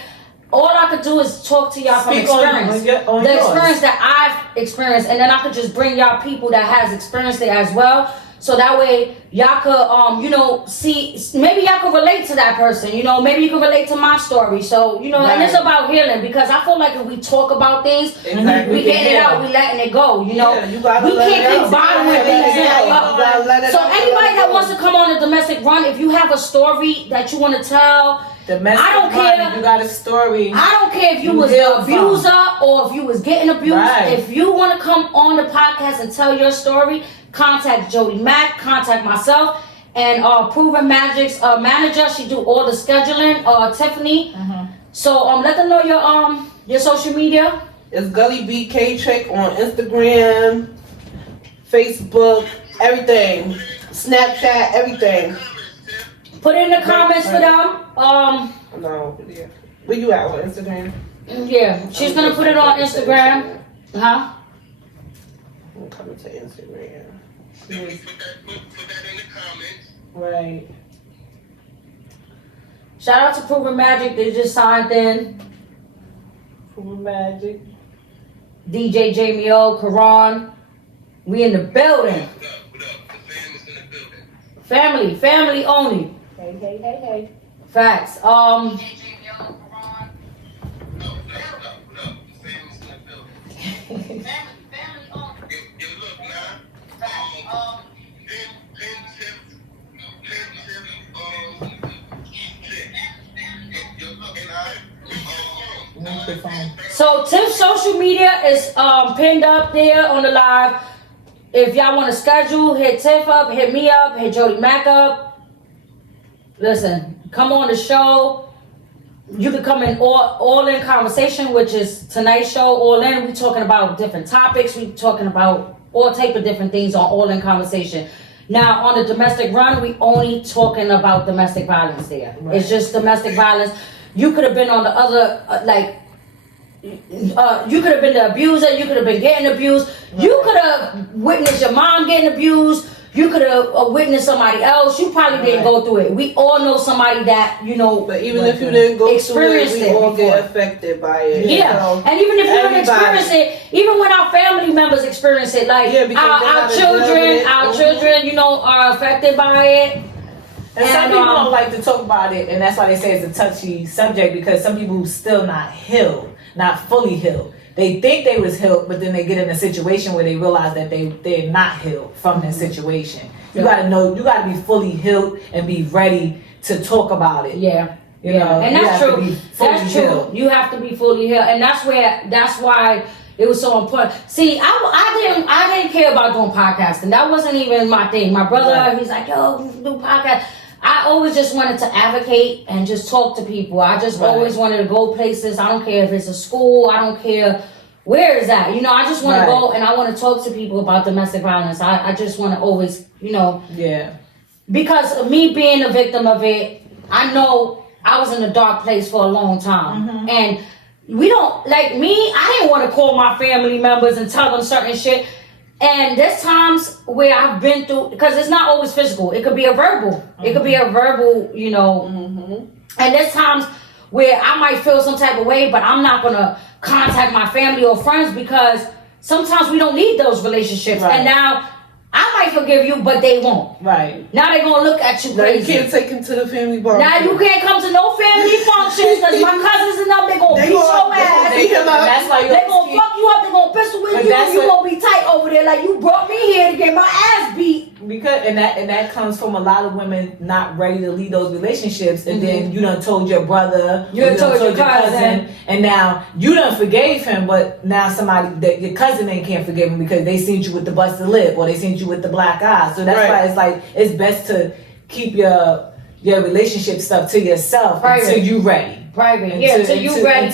All I could do is talk to y'all from experience. The experience that I've experienced, and then I could just bring y'all people that has experienced it as well. So that way y'all could, see, maybe y'all could relate to that person. Maybe you can relate to my story. So, and it's about healing because I feel like if we talk about things, we getting it out, we letting it go. We can't keep bottling things in. So anybody that wants to come on a domestic run, if you have a story that you want to tell, I don't care. You got a story. I don't care if you was the abuser or if you was getting abused. Right. If you want to come on the podcast and tell your story, contact Jody Mack, contact myself, and Proven Magic's manager. She do all the scheduling. Tiffany. So let them know your social media. It's Gully BK Check on Instagram, Facebook, everything, Snapchat, everything. Put it in the comments for them. No, yeah. Where you at on Instagram? Yeah, she's gonna put it on Instagram. Huh? I'm coming to Instagram. Then we put that in the comments. Right. Shout out to Proven Magic. They just signed in. Proven Magic. DJ Jamie O, Karan. We in the building. What up? The family's in the building. Family only. Hey. Facts. No. The family's in the building. Family only. You look now. So Tiff's social media is pinned up there on the live. If y'all want to schedule, hit Tiff up, hit me up, hit Jody Mack up. listen, come on the show. You could come in all in conversation, which is tonight's show. All in, we talking about different topics. We talking about all type of different things on all in conversation. Now on the domestic run, we only talking about domestic violence. There, it's just domestic violence. You could have been on the other you could have been the abuser. You could have been getting abused. You could have witnessed your mom getting abused. You could have witnessed somebody else. You probably didn't go through it. We all know somebody that, But even if you didn't go through it, we all before. get affected by it. Yeah, So and even if you don't experience it, even when our family members experience it, like our children, are affected by it. And some people don't like to talk about it, and that's why they say it's a touchy subject, because some people still not healed, not fully healed. They think they was healed, but then they get in a situation where they realize that they're not healed from that situation. You gotta know, you gotta be fully healed and be ready to talk about it. Yeah. You know, and that's true. That's true. Healed. You have to be fully healed, and that's why it was so important. See, I didn't care about doing podcasting. That wasn't even my thing. My brother, he's like, yo, do podcast. I always just wanted to advocate and just talk to people. I just always wanted to go places. I don't care if it's a school. I don't care where is that. I just want to go and I want to talk to people about domestic violence. I just want to always, Yeah. Because of me being a victim of it, I know I was in a dark place for a long time. Mm-hmm. And we don't, like me, I didn't want to call my family members and tell them certain shit. And there's times where I've been through, because it's not always physical. It could be a verbal. It could be a verbal, And there's times where I might feel some type of way, but I'm not going to contact my family or friends, because sometimes we don't need those relationships. Right. And now I might forgive you, but they won't. Right. Now they're going to look at you now crazy. you can't take him to the family bar. Now you can't come to no family functions, because my cousins and them, they're going to beat your ass. That's why They're going to fuck you up. They're going to pistol with you. And you're going to be tight over there like you brought me here to get my ass beat. Because and that comes from a lot of women not ready to leave those relationships, and then you done told your brother, you done told your cousin, and now you done forgave him, but now somebody that your cousin ain't can't forgive him because they seen you with the busted lip or they seen you with the black eye. So that's why it's like it's best to keep your relationship stuff to yourself until you ready. Private, until you ready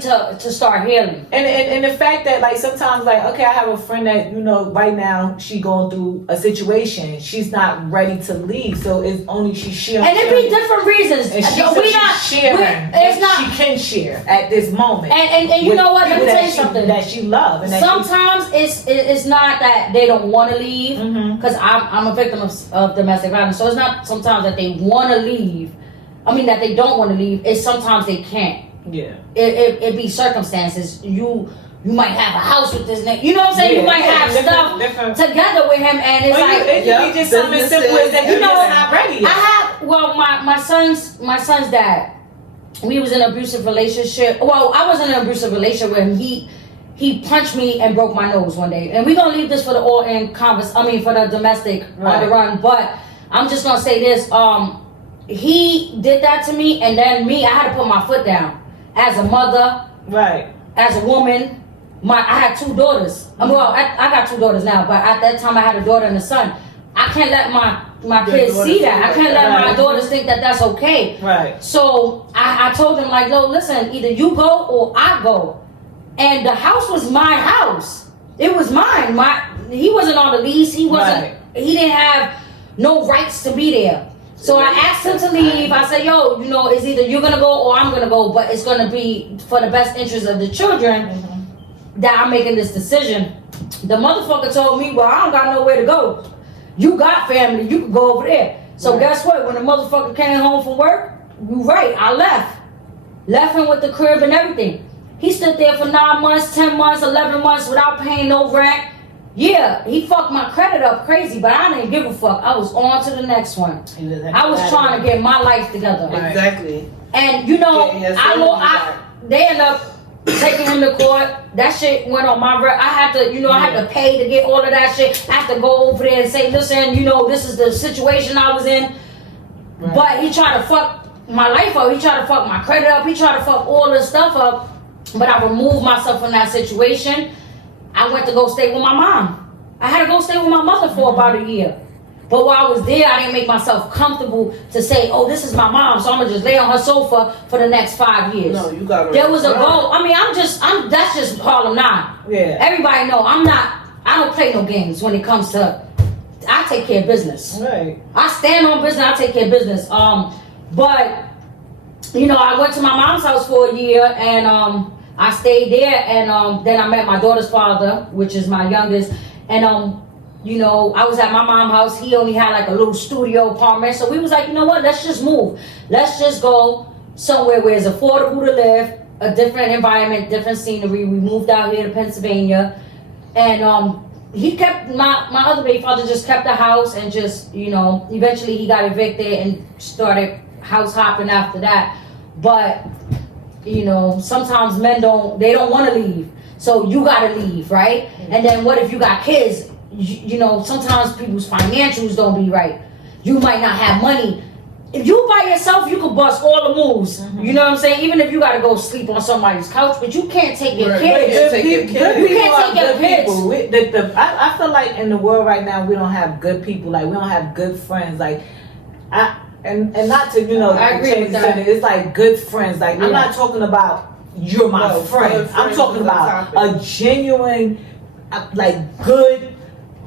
to start healing. And the fact that like sometimes like okay, I have a friend that right now she going through a situation, she's not ready to leave, so it's only she sharing. And it be different reasons. And she can share at this moment. And you know what? Let me tell you something that she loves. And sometimes it's not that they don't want to leave, because I'm a victim of domestic violence, so it's not sometimes that they want to leave. I mean that they don't want to leave. It's sometimes they can't. Yeah. It be circumstances. You might have a house with this nigga. You know what I'm saying? You might have stuff together with him, and it's it could be just something simple as that. Not ready yet. My son's dad. We was in an abusive relationship. Well, I was in an abusive relationship with him. He punched me and broke my nose one day. And we're gonna leave this for the all-in for the domestic on the run. But I'm just gonna say this. He did that to me, and then I had to put my foot down as a mother, as a woman. I had 2 daughters. Well, I got 2 daughters now, but at that time I had a daughter and a son. I can't let my kids see that. I can't let my daughters think that that's okay. Right. So I told him like, no, listen, either you go or I go. And the house was my house. It was mine. He wasn't on the lease. He wasn't. He didn't have no rights to be there. So I asked him to leave. I said, yo, it's either you're going to go or I'm going to go, but it's going to be for the best interest of the children that I'm making this decision. The motherfucker told me, well, I don't got nowhere to go. You got family. You can go over there. So guess what? When the motherfucker came home from work, you right, I left. Left him with the crib and everything. He stood there for 9 months, 10 months, 11 months without paying no rent. Yeah, he fucked my credit up crazy, but I didn't give a fuck. I was on to the next one. I was trying to get my life together. Exactly. And they ended up taking him to court. That shit went on my I had to, I had to pay to get all of that shit. I had to go over there and say, listen, this is the situation I was in. Right. But he tried to fuck my life up. He tried to fuck my credit up. He tried to fuck all this stuff up. But I removed myself from that situation. I went to go stay with my mom. I had to go stay with my mother for about a year. But while I was there, I didn't make myself comfortable to say, oh, this is my mom, so I'm gonna just lay on her sofa for the next 5 years. No, you got to. There was a goal. I mean, that's just Harlem 9. Yeah. Everybody know I don't play no games when it comes to, I take care of business. Right. I stand on business, I take care of business. But, you know, I went to my mom's house for a year and I stayed there and then I met my daughter's father, which is my youngest. And, you know, I was at my mom's house. He only had like a little studio apartment. So we was like, you know what, let's just move. Let's just go somewhere where it's affordable to live, a different environment, different scenery. We moved out here to Pennsylvania. And he kept, my other baby father just kept the house and just, you know, eventually he got evicted and started house hopping after that. But, you know, sometimes men don't want to leave. So you got to leave, right? And then what if you got kids? You know, sometimes people's financials don't be right. You might not have money. If you by yourself, you could bust all the moves. You know what I'm saying? Even if you gotta go sleep on somebody's couch, but you can't take your kids. Good people You can't take your kids. I feel like in the world right now we don't have good people. Like we don't have good friends. Like and not to I agree with that. It's like good friends. Like I'm not talking about you're my friend. I'm talking about a genuine, like good.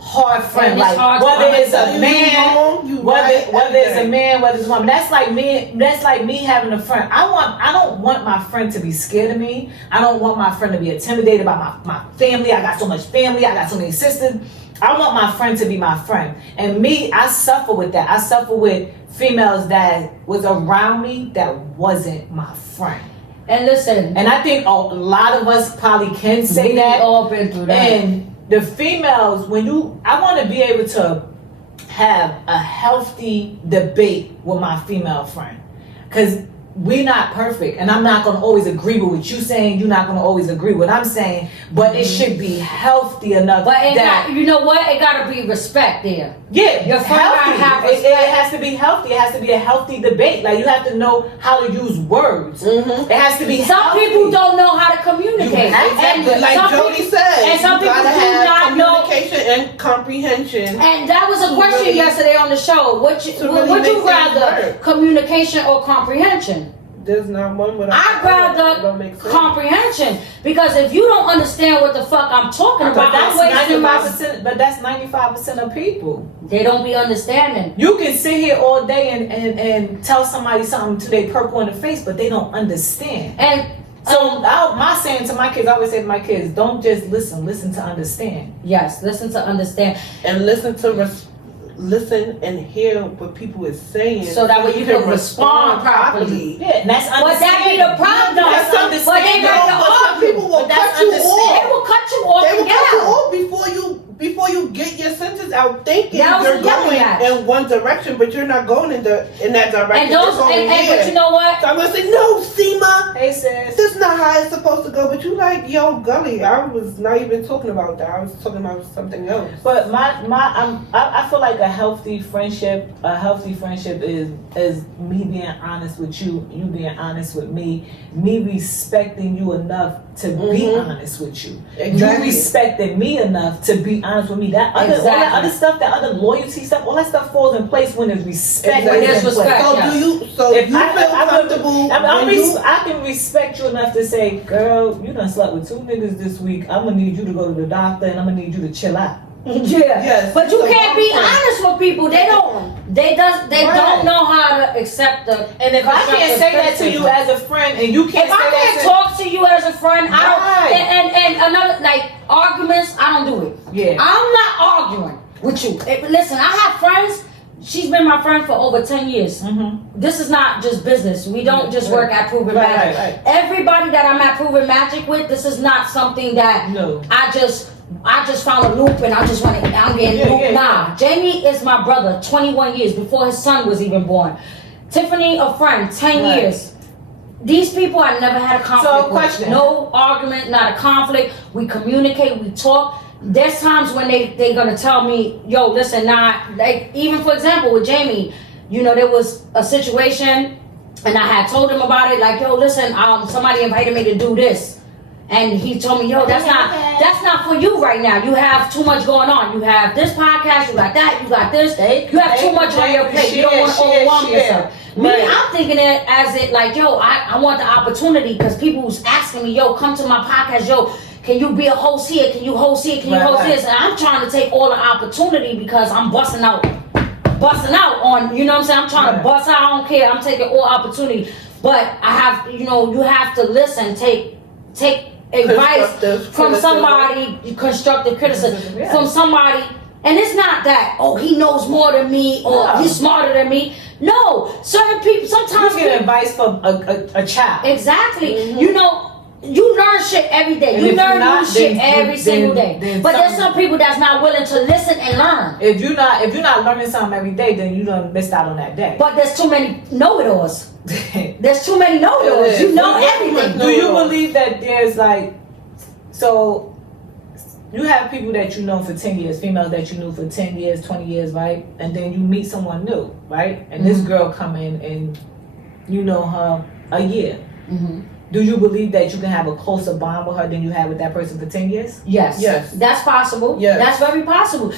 Hard friend, like whether it's a man, whether it's a man, whether it's a woman. That's like me having a friend. I don't want my friend to be scared of me. I don't want my friend to be intimidated by my family. I got so much family. I got so many sisters. I want my friend to be my friend. And me, I suffer with that. I suffer with females that was around me that wasn't my friend. And listen, and I think a lot of us probably can say that. All been through that. And the females, I want to be able to have a healthy debate with my female friend. Because we're not perfect. And I'm not going to always agree with what you're saying. You're not going to always agree with what I'm saying. But it should be healthy enough. But you know what? It got to be respect there. Yeah, your friend gotta have respect. It has to be healthy. It has to be a healthy debate. Like you have to know how to use words. It has to be Some healthy. people don't know how to communicate. And like Jody said, and some people do not know communication and comprehension. And that was a question yesterday on the show. Would you rather communication or comprehension? There's not one without. I'd rather comprehension, because if you don't understand what the fuck I'm talking about, that's 95%. But that's 95% of people. They don't be understanding. You can sit here all day and tell somebody something to their purple in the face, but they don't understand. And so my saying to my kids, I always say to my kids, don't just listen to understand. Yes, listen to understand, and listen and hear what people is saying, so that way you can respond properly. Yeah, and that's understanding. But that be the problem. That's understanding. But some people will cut you off. They will cut you off. They will cut you off before you get your sentence out, thinking you're going in one direction, but you're not going in that direction. But you know what? So I'm gonna say, no, Seemah. Hey sis, this is not how it's supposed to go. But you like, yo, Gully, I was not even talking about that. I was talking about something else. But I feel like a healthy friendship is me being honest with you being honest with me respecting you enough to be honest with you. Exactly. You respected me enough to be honest with me. All that other stuff, that other loyalty stuff, all that stuff falls in place when there's respect. When there's respect. So you feel comfortable? I can respect you enough to say, girl, you done slept with 2 niggas this week. I'm gonna need you to go to the doctor and I'm gonna need you to chill out. Yes. But you can't be honest with people. They don't know how to accept the. And if I can't say that to you as a friend, and you can't, if I can't talk to you as a friend, I don't. And another, like, arguments, I don't do it. Yeah. I'm not arguing with you. Listen, I have friends. She's been my friend for over 10 years. This is not just business. We don't just work at Proven Magic. Right. Everybody that I'm at Proven Magic with, this is not something that I just found a loop and I'm getting looped. Nah, Jamie is my brother, 21 years before his son was even born. Tiffany, a friend, 10 years. These people I never had a conflict with. No argument, not a conflict. We communicate, we talk. There's times when they're gonna tell me, yo, listen, like, even for example with Jamie, you know, there was a situation and I had told him about it, like, yo, listen, somebody invited me to do this. And he told me, yo, that's not for you right now. You have too much going on. You have this podcast, you got that, you got this. You have too much on your plate. You don't want to overwhelm yourself. Me, I'm thinking it as it like, yo, I want the opportunity because people who's asking me, yo, come to my podcast, yo, can you be a host here? Can you host here? Can you host this? And I'm trying to take all the opportunity because I'm busting out on, you know what I'm saying? I'm trying to bust out, I don't care. I'm taking all opportunity. But I have, you know, you have to listen, take advice from somebody, constructive criticism from somebody. And it's not that, oh, he knows more than me or he's smarter than me. No, certain people, sometimes you get advice from a child. Exactly. Mm-hmm. You know, you learn shit every day. You learn new shit every single day. But there's some people that's not willing to listen and learn. If you're not learning something every day, then you done missed out on that day. But there's too many know-it-alls. There's too many know-it-alls. You know everything. Do you believe that there's like, so you have people that you know for 10 years, females that you knew for 10 years, 20 years, right? And then you meet someone new, right? And this girl come in and you know her a year. Mm-hmm. Do you believe that you can have a closer bond with her than you had with that person for 10 years? Yes. That's possible. Yes. That's very possible.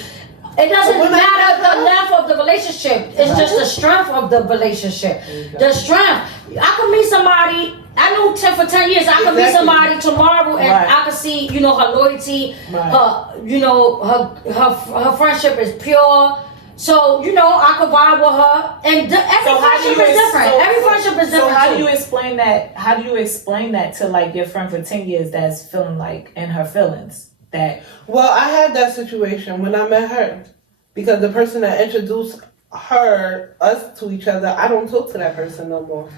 It doesn't matter the length of the relationship. It's just the strength of the relationship. The strength. I could meet somebody, I knew for 10 years, I could meet somebody tomorrow and I could see, you know, her loyalty, her, you know, her friendship is pure. So, you know, I could vibe with her. And every friendship is different. Every friendship is different. So how do you explain that? How do you explain that to like your friend for 10 years that's feeling like in her feelings? Well, I had that situation when I met her because the person that introduced us to each other, I don't talk to that person no more.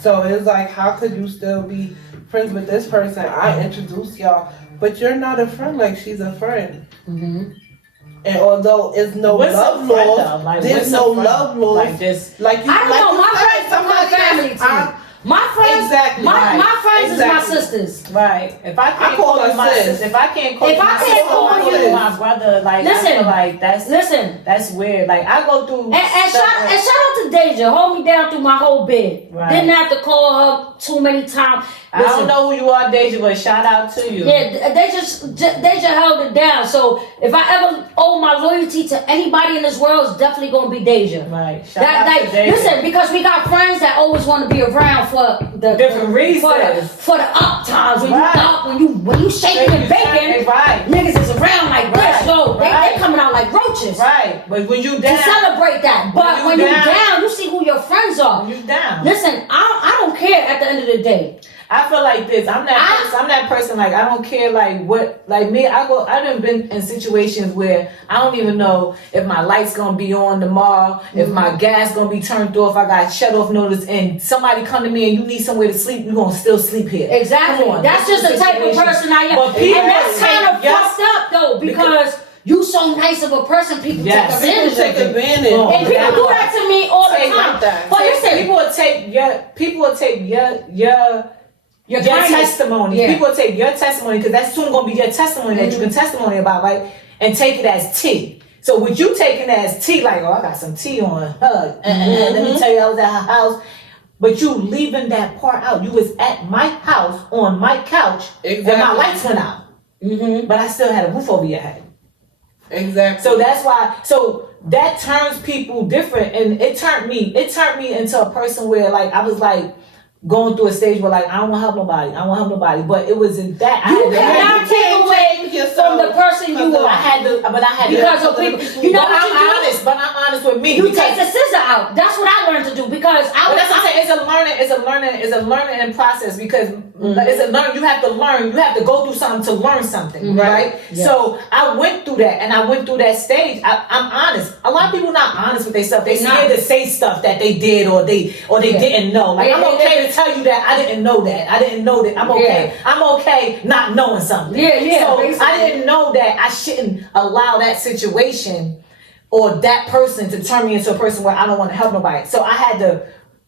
So it's like, how could you still be friends with this person? I introduced y'all, but you're not a friend like she's a friend. Mm-hmm. And although it's no love laws, like, there's no love laws. Like this, like you, I don't know. My friends are my family too. My friends, my friends is my sisters. Right. If I can't call you my sister, if I can't call you my brother, like listen, I feel like that's weird. Like I go through and shout out to Deja, hold me down through my whole bid. Right. Didn't have to call her too many times. Listen, I don't know who you are, Deja, but shout out to you. Yeah, Deja held it down. So if I ever owe my loyalty to anybody in this world, it's definitely gonna be Deja. Right. Shout out to Deja. Listen, because we got friends that always want to be around for the different reasons. For the up times when you up, when you shaking and baking, niggas is around like this. So they coming out like roaches. Right. But when you down, to celebrate that. But when you down, you see who your friends are. When you down. Listen, I don't care at the end of the day. I feel like this. I'm that person. Like I don't care. Like what. Like me. I done been in situations where I don't even know if my light's gonna be on tomorrow. If my gas gonna be turned off. I got shut off notice. And somebody come to me and you need somewhere to sleep. You gonna still sleep here. Exactly. That's just the type of person I am. And that's kind of fucked up though because you so nice of a person. People take advantage of it. And people do that to me all the time. But listen, people will take your testimony. Yeah. People take your testimony because that's soon gonna be your testimony that you can testimony about, right? And take it as tea. So with you taking it as tea, like, oh, I got some tea on her. Let me tell you, I was at her house. But you leaving that part out. You was at my house on my couch and my lights went out. Mm-hmm. But I still had a roof over your head. Exactly. So that's why. So that turns people different, and it turned me into a person where like I was like going through a stage where like I don't want to help nobody. But it wasn't that. You cannot take away from the person you are. I had to because of people. You know what you do? But I'm honest with me. You take the scissor out. That's what I learned to do because that's what I'm saying. It's a learning and process because it's a learn. You have to learn. You have to go through something to learn something, right? Yes. So I went through that, and I went through that stage. I'm honest. A lot of people not honest with themselves. They scared to say stuff that they did or they didn't know. Like I'm okay to tell you that I didn't know that. I'm okay. I'm okay not knowing something. So basically. I didn't know that I shouldn't allow that situation or that person to turn me into a person where I don't want to help nobody. So I had to,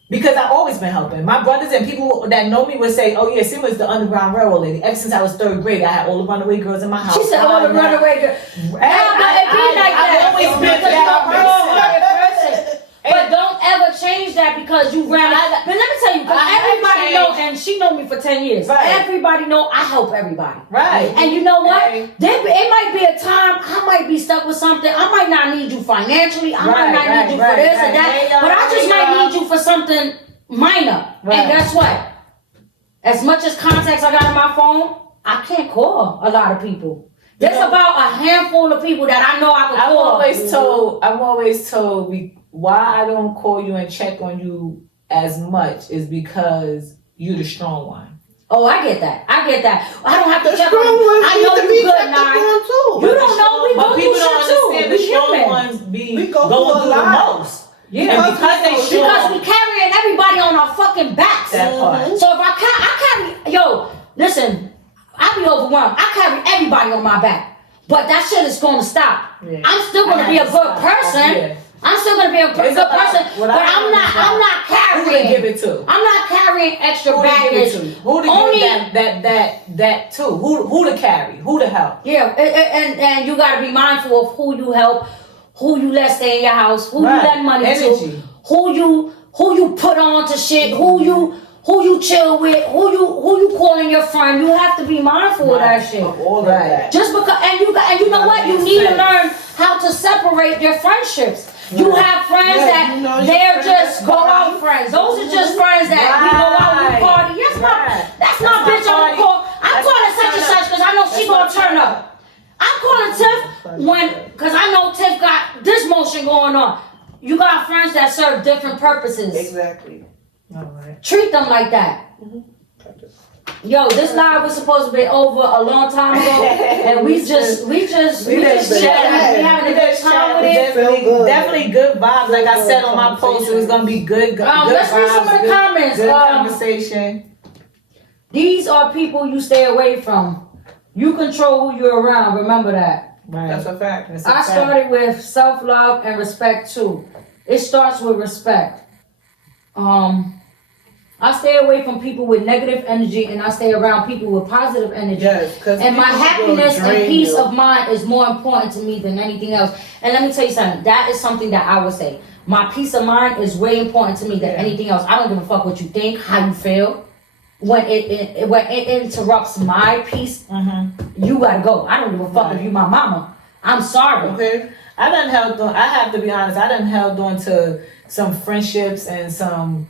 because I've always been helping. My brothers and people that know me would say, oh yeah, Seemah is the Underground Railroad lady. Ever since I was 3rd grade, I had all the runaway girls in my house. She said all the runaway girls. I've always been that person. But don't ever change that because you ran out. But let me tell you, because everybody knows, and she know me for 10 years. Right. Everybody know I help everybody. Right. And you know what? Right. It might be a time I might be stuck with something. I might not need you financially. I might not need you for this and that. But I just might need you for something minor. Right. And guess what? As much as contacts I got on my phone, I can't call a lot of people. There's about a handful of people that I know I can call. I'm always told why I don't call you and check on you as much is because you're the strong one. Oh, I get that. I don't have to The check strong on you. ones I need know to you be good, checked up Nine. on too. You don't know we But go people through don't shit too. understand We the strong human. ones We go going through through a the lot. most. Yeah. And because they strong. Because we carrying everybody on our fucking backs. That part. So if I carry, yo, listen, I be overwhelmed. I carry everybody on my back. But that shit is gonna stop. Yeah. I'm still gonna be a good person. Yeah. I'm still gonna be a good person. But I'm not Who to carrying. give it to? I'm not carrying extra Who to give baggage. it to? Who to Only- give that to? Who to carry? Who to help? Yeah, and you gotta be mindful of who you help, who you let stay in your house, who Right. you lend money Energy. to, who you put on to shit, who you chill with, who you calling your friend. You have to be mindful of that shit. All of Right. that. Just because, and you know what? You need to learn how to separate your friendships. You have friends Yeah, that you know your they're friends just that go party. out friends. Those are just friends that we go out and Right. party. Yes, Right. that's my bitch on party. the call. I'm That's calling not such and turn such up. because I know she That's gonna not turn turn up. I'm calling Tiff because I know Tiff got this motion going on. You got friends that serve different purposes. Exactly. All right. Treat them like that. Yo, this live was supposed to be over a long time ago, and we just chatting. We having a good time with it. Definitely good vibes. Like I said on my post, it was gonna be good Let's read some of the good- comments. Good conversation. These are people you stay away from. You control who you're around. Remember that. Right. That's a fact. That's a I fact. started with self-love and respect too. It starts with respect. I stay away from people with negative energy, and I stay around people with positive energy. Yes, because And my happiness and peace of mind is more important to me than anything else. And let me tell you something. That is something that I would say. My peace of mind is way important to me than anything else. I don't give a fuck what you think, how you feel. When it interrupts my peace, you gotta go. I don't give a fuck if you my mama. I'm sorry. Okay. I have to be honest, I done held on to some friendships and some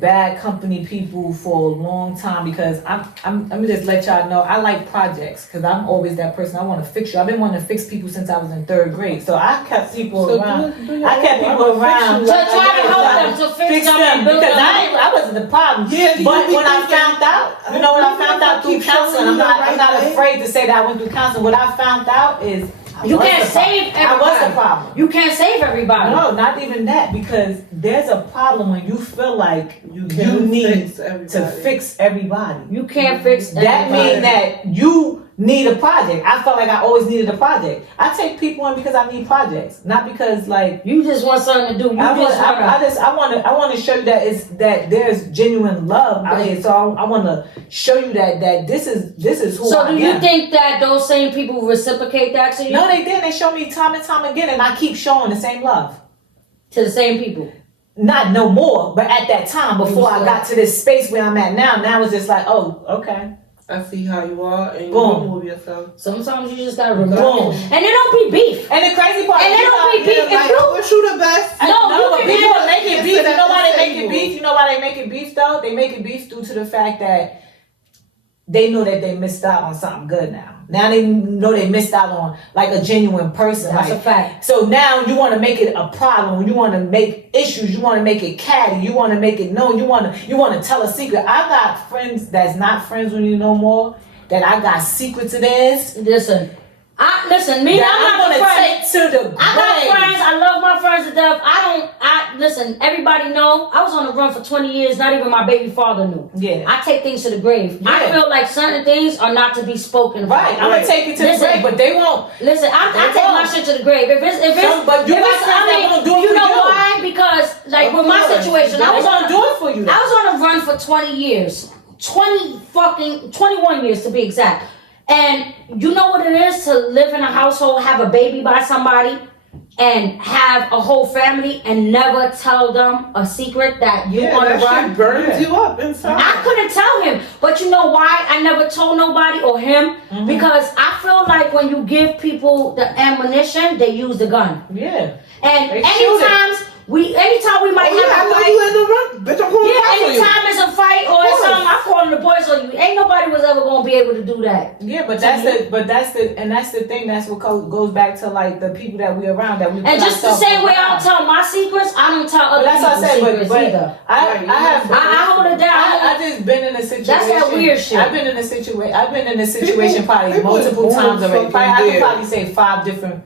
bad company people for a long time because let me just let y'all know I like projects because I'm always that person. I want to fix you. I've been wanting to fix people since I was in 3rd grade. So I kept people around. I kept people around. So try to help them to fix them and build because them. I wasn't the problem. Yeah, but when I found out, when I found out through counseling, I'm not afraid to say that I went through counseling. What I found out is You can't save everybody. I was the problem. You can't save everybody. No, not even that, because there's a problem when you feel like you need to fix everybody. You can't fix That everybody. means that you need a project. I felt like I always needed a project. I take people in because I need projects, not because like You just want something to do. I want to show you that there's genuine love out here. So I want to show you that this is who I am. So do you think that those same people reciprocate that to you? No, they did. They show me time and time again, and I keep showing the same love. To the same people. Not no more, but at that time before I got to this space where I'm at now it's just like, oh, okay. I see how you are, and you Boom. remove yourself. Sometimes you just gotta remove Boom. it. And it don't be beef. And the crazy part And is it don't be you beef. know, If you I wish you the best. No, you but can people have- make it Yes, beef. You at know why the they make it table. beef? You know why they make it beef though? They make it beef due to the fact that they know that they missed out on something good now. Now they know they missed out on like a genuine person. That's like, a fact. So now you want to make it a problem. You want to make issues. You want to make it catty. You want to make it known. You want to tell a secret. I got friends that's not friends with you no more. That I got secrets of theirs. Listen, me, That I'm I'm not a gonna friend. take to the grave. I got friends. I love my friends to death. Listen, everybody know I was on the run for 20 years. Not even my baby father knew. Yeah. I take things to the grave. I Yeah. feel like certain things are not to be spoken about. Right, I'm gonna take it to the grave, but they won't. Listen, I take my shit to the grave. If it's, But you if got it's, friends that won't do it you for know you. why? Because like with my Of course. situation, They I was won't on do it for you. I was on a run for 20 years. 21 years to be exact. And you know what it is to live in a household, have a baby by somebody, and have a whole family and never tell them a secret that you on the that run? shit burns you up inside. I couldn't tell him, but you know why I never told nobody or him? Because I feel like when you give people the ammunition, they use the gun. Yeah. And They shoot it. anytime we might Oh, yeah, I have a know fight, you in the run. Bitch, I'm going to yeah, fight for you. anytime it's a fight or it's something, I'm calling the boys on you. Ain't nobody was ever gonna be able to do that. Yeah, but that's the thing. That's what goes back to like the people that we around that we. And just the same way I don't tell my secrets, I don't tell other That's what I people's said. secrets But either. I hold it down. I just been in a situation. That's that weird shit. I've been in a situation People probably multiple is times already. fucking I could weird. probably say 5 different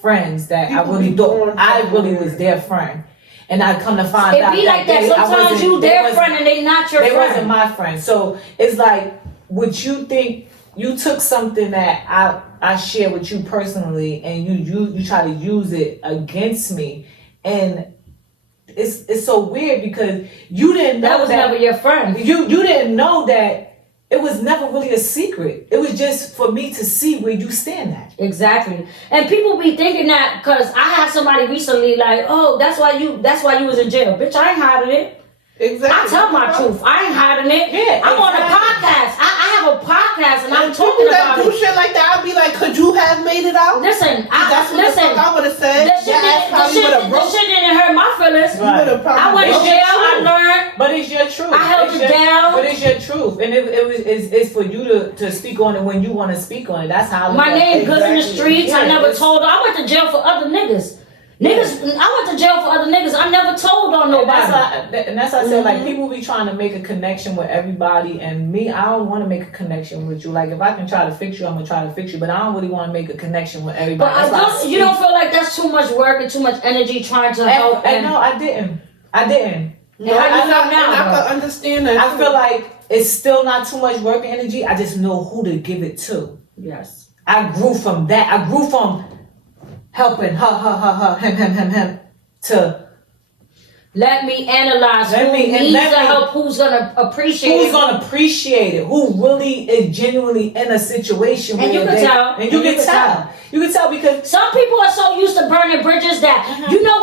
friends that People I really be thought born I fucking really weird. was their friend. And I come to find It out be like that. I Sometimes wasn't- you they their wasn't- friend and they not your They friend. wasn't my friend. So it's like, would you think you took something that I share with you personally and you try to use it against me, and it's so weird because you didn't know That was never your friend. you didn't know that it was never really a secret. It was just for me to see where you stand at. Exactly. And people be thinking that because I had somebody recently like, oh, that's why you was in jail. Bitch, I ain't hiding it. Exactly. I tell my truth. I ain't hiding it. Yeah, I'm on a exactly. podcast. I have a podcast and I'm People talking that about do it. shit like that, I'd be like, could you have made it out? Listen, That's what the fuck I would have said. The shit, Your ass probably would have the broke. shit didn't hurt my feelings. You would have probably I went to It's broke. your jail. I truth. learned. But it's your truth. I held It's it your- down. But it's your truth, and it's for you to speak on it when you want to speak on it. That's how I look My at it. name good in the Exactly. streets. I Yeah, never it's- told. I went to jail for other niggas. I went to jail for other niggas. I never told on And that's nobody. why I said, like, people be trying to make a connection with everybody, and me, I don't want to make a connection with you. Like, if I can try to fix you, I'm gonna try to fix you, but I don't really want to make a connection with everybody. But That's why you don't feel like that's too much work and too much energy trying to help. And no, I didn't. And how you feel now, I though? can understand that. I feel like it's still not too much work and energy. I just know who to give it to. Yes. I grew from that. I grew from helping him to Let me analyze Let who me- and needs let the me- help, who's gonna appreciate who's it. gonna appreciate it, who really is genuinely in a situation And you where can tell. and you can tell. You can tell because Some people are so used to burning bridges that you know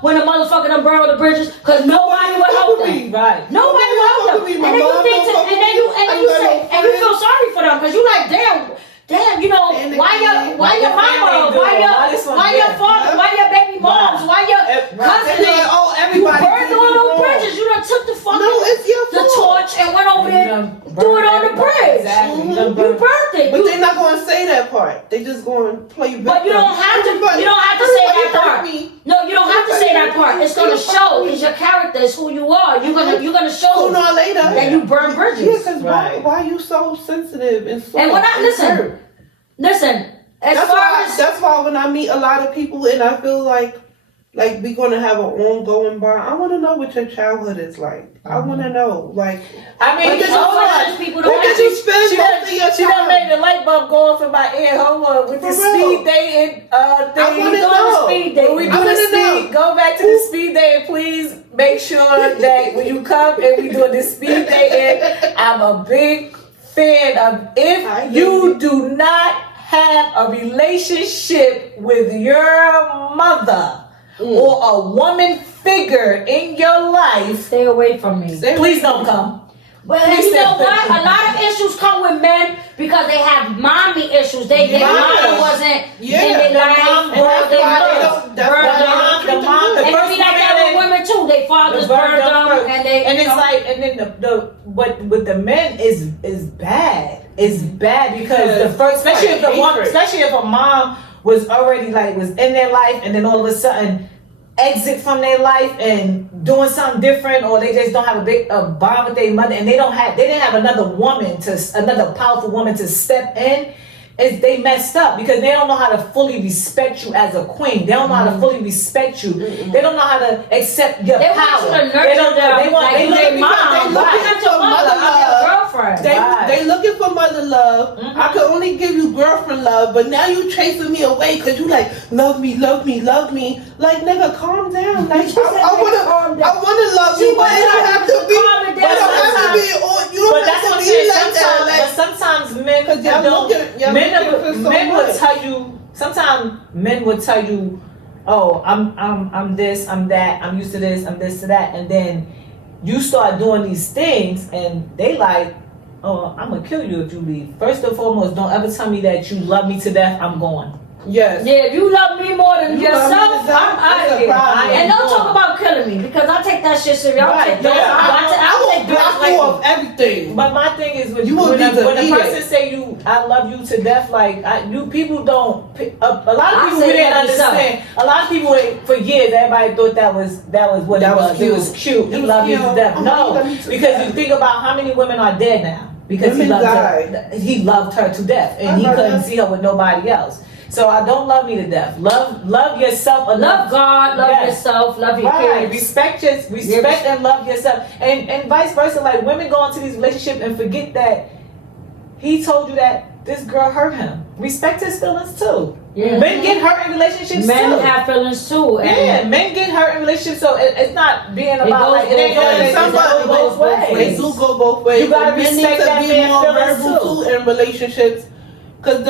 when a motherfucker done burn the bridges because nobody will help them. right. Nobody will help them. And then you think to, and then you say, and you feel sorry for them because you like, damn, you know, And why your Like mama, your family do it. Why this one- why your yeah. father, why your baby moms, why your cousin, They're like, oh, you everybody burned did all you those wrong. bridges. You done took the fucking No, it's your the fault. torch and went over there, done threw it burned on the everybody. bridge. Exactly. You done You burned- burnt it. But You- they're not going to say that part. They just going to play victim. But you don't have to. You don't have to say that Everybody hurt part. me. No, you don't have to say that part. It's gonna show. It's your character. It's who you are. You're gonna show Sooner or later. that you burn Yeah, bridges. because Right. why you so sensitive and so And when I listen, hurt? listen. As That's far why. as That's why when I meet a lot of people and I feel like we're gonna have an ongoing bond. I want to know what your childhood is like. I want to know, like. I mean, Because hold on. questions people don't Where did ask. you spend She most of your done, she done time? made the light bulb go off in my ear. Hold on, with the For real. speed dating thing. I wanna Doing the know. speed When we dating. I do the wanna know. speed, go back to the speed dating. Please make sure that when you come and we do the speed dating, I'm a big fan of I if hear you you. do not have a relationship with your mother or a woman figure in your life, Stay away from me. please don't come. But Please you know stay- what? A lot of issues come with men because they have mommy issues. Their Yeah. mama wasn't Yeah. in their The life. mom- or that's they why they was don't- that's burned why they them. don't treat the them mom, good. the And it first be like that man with women too. They fathers burned them, and they. and it's like, and then the what with the men is bad. It's bad because the first, especially if the one, especially if a mom was already like was in their life, and then all of a sudden exit from their life and doing something different, or they just don't have a bond with their mother, and they didn't have another powerful woman to step in. They messed up because they don't know how to fully respect you as a queen. They don't know how to fully respect you. They don't know how to accept your They power. want you to They nurture don't. them They want. like They you look their because mom. they look look I'm at your your mother. I'm your mother. girlfriend. Right. They looking for mother love. I could only give you girlfriend love, but now you chasing me away because you like love me. Like nigga, calm down. Like She said, I wanna love She you, but it wanted don't have to be. calm it It down. don't have to be. You But don't that's have what to I'm be saying. like that. But Like, sometimes men 'Cause y'all don't. looking for so Men will much. tell you. Sometimes men will tell you oh, I'm this, I'm that, I'm used to this, I'm this to that, and then you start doing these things, and they like, oh, I'm gonna kill you if you leave. First and foremost, don't ever tell me that you love me to death. I'm going. Yes. Yeah, if you love me more than You love me yourself, to death, I'm out that's of a here. problem. And don't Going. talk about killing me because I take that shit serious. I'll Right. take threats. Yeah, I I'll will take threats block you like off everything. But my thing is, when You will when need to a eat person it. say you, I love you to death, like you people don't. A lot of I people say we didn't that myself. understand. A lot of people for years, everybody thought that was what That it was was. cute. It was cute. He It was loved you cute. to death. Oh, No, he loved me to because death. you think about how many women are dead now because Women he loved died. her. He loved her to death, and he love couldn't her. see her with nobody else. So I don't love me to death. Love yourself enough. Love God, love Yes. yourself, love your Right, kids. respect and love yourself, and vice versa. Like women go into these relationships and forget that he told you that this girl hurt him. Respect his feelings too. Yeah. Men get hurt in relationships Men too. have feelings too. And Yeah, men get hurt in relationships, so it's not being about goes like it ain't both going ways. it Somebody goes both They ways. do go both ways. You gotta And men respect need that to be man's more feelings verbal too in relationships. Cause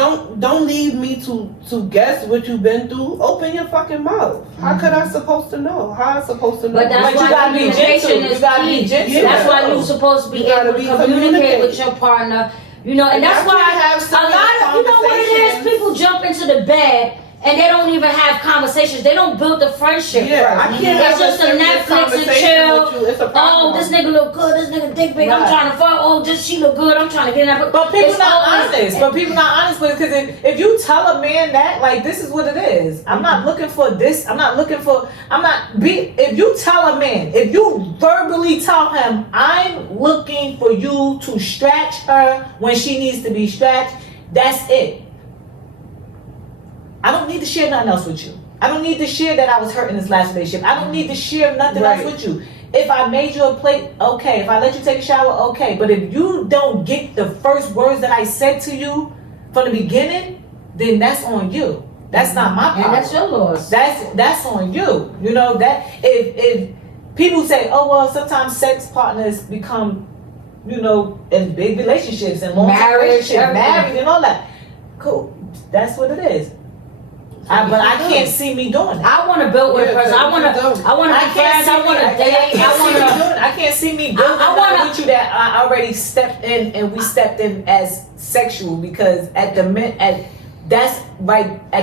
don't leave me to guess what you've been through. Open your fucking mouth. How could I supposed to know? How I supposed to know? But that's But you why gotta be communication gentle. is You gotta be key. gentle. Yeah. That's why you're supposed to be You gotta able be to communicate communicate. with your partner. You know, and that's Y'all why can't have a serious lot of, you know what it is? conversations. People jump into the bed and they don't even have conversations. They don't build the friendship. Yeah, I first. can't It's have just a a serious Netflix and conversation chill. with you. It's a Oh, problem. this nigga look good. This nigga dick big. I'm Right. trying to fuck. Oh, just she look good. I'm trying to get in that. But people It's not always- honest. But people not honest with it because if you tell a man that, like, this is what it is. I'm not looking for this. I'm not looking for. If you tell a man, if you verbally tell him, I'm looking for you to stretch her when she needs to be stretched. That's it. I don't need to share nothing else with you. I don't need to share that I was hurt in this last relationship. I don't need to share nothing Right. else with you. If I made you a plate, okay. If I let you take a shower, okay. But if you don't get the first words that I said to you from the beginning, then that's on you. That's not my problem. And that's your loss. That's on you. You know that if people say, oh well, sometimes sex partners become, you know, in big relationships and long Marriage, relationships, everything. married and all that. Cool. That's what it is. But I can't see me doing that. I want to build with a person. I want to be friends. I want to date. I can't see me building I wanna- with you that I already stepped in and we stepped in as sexual because at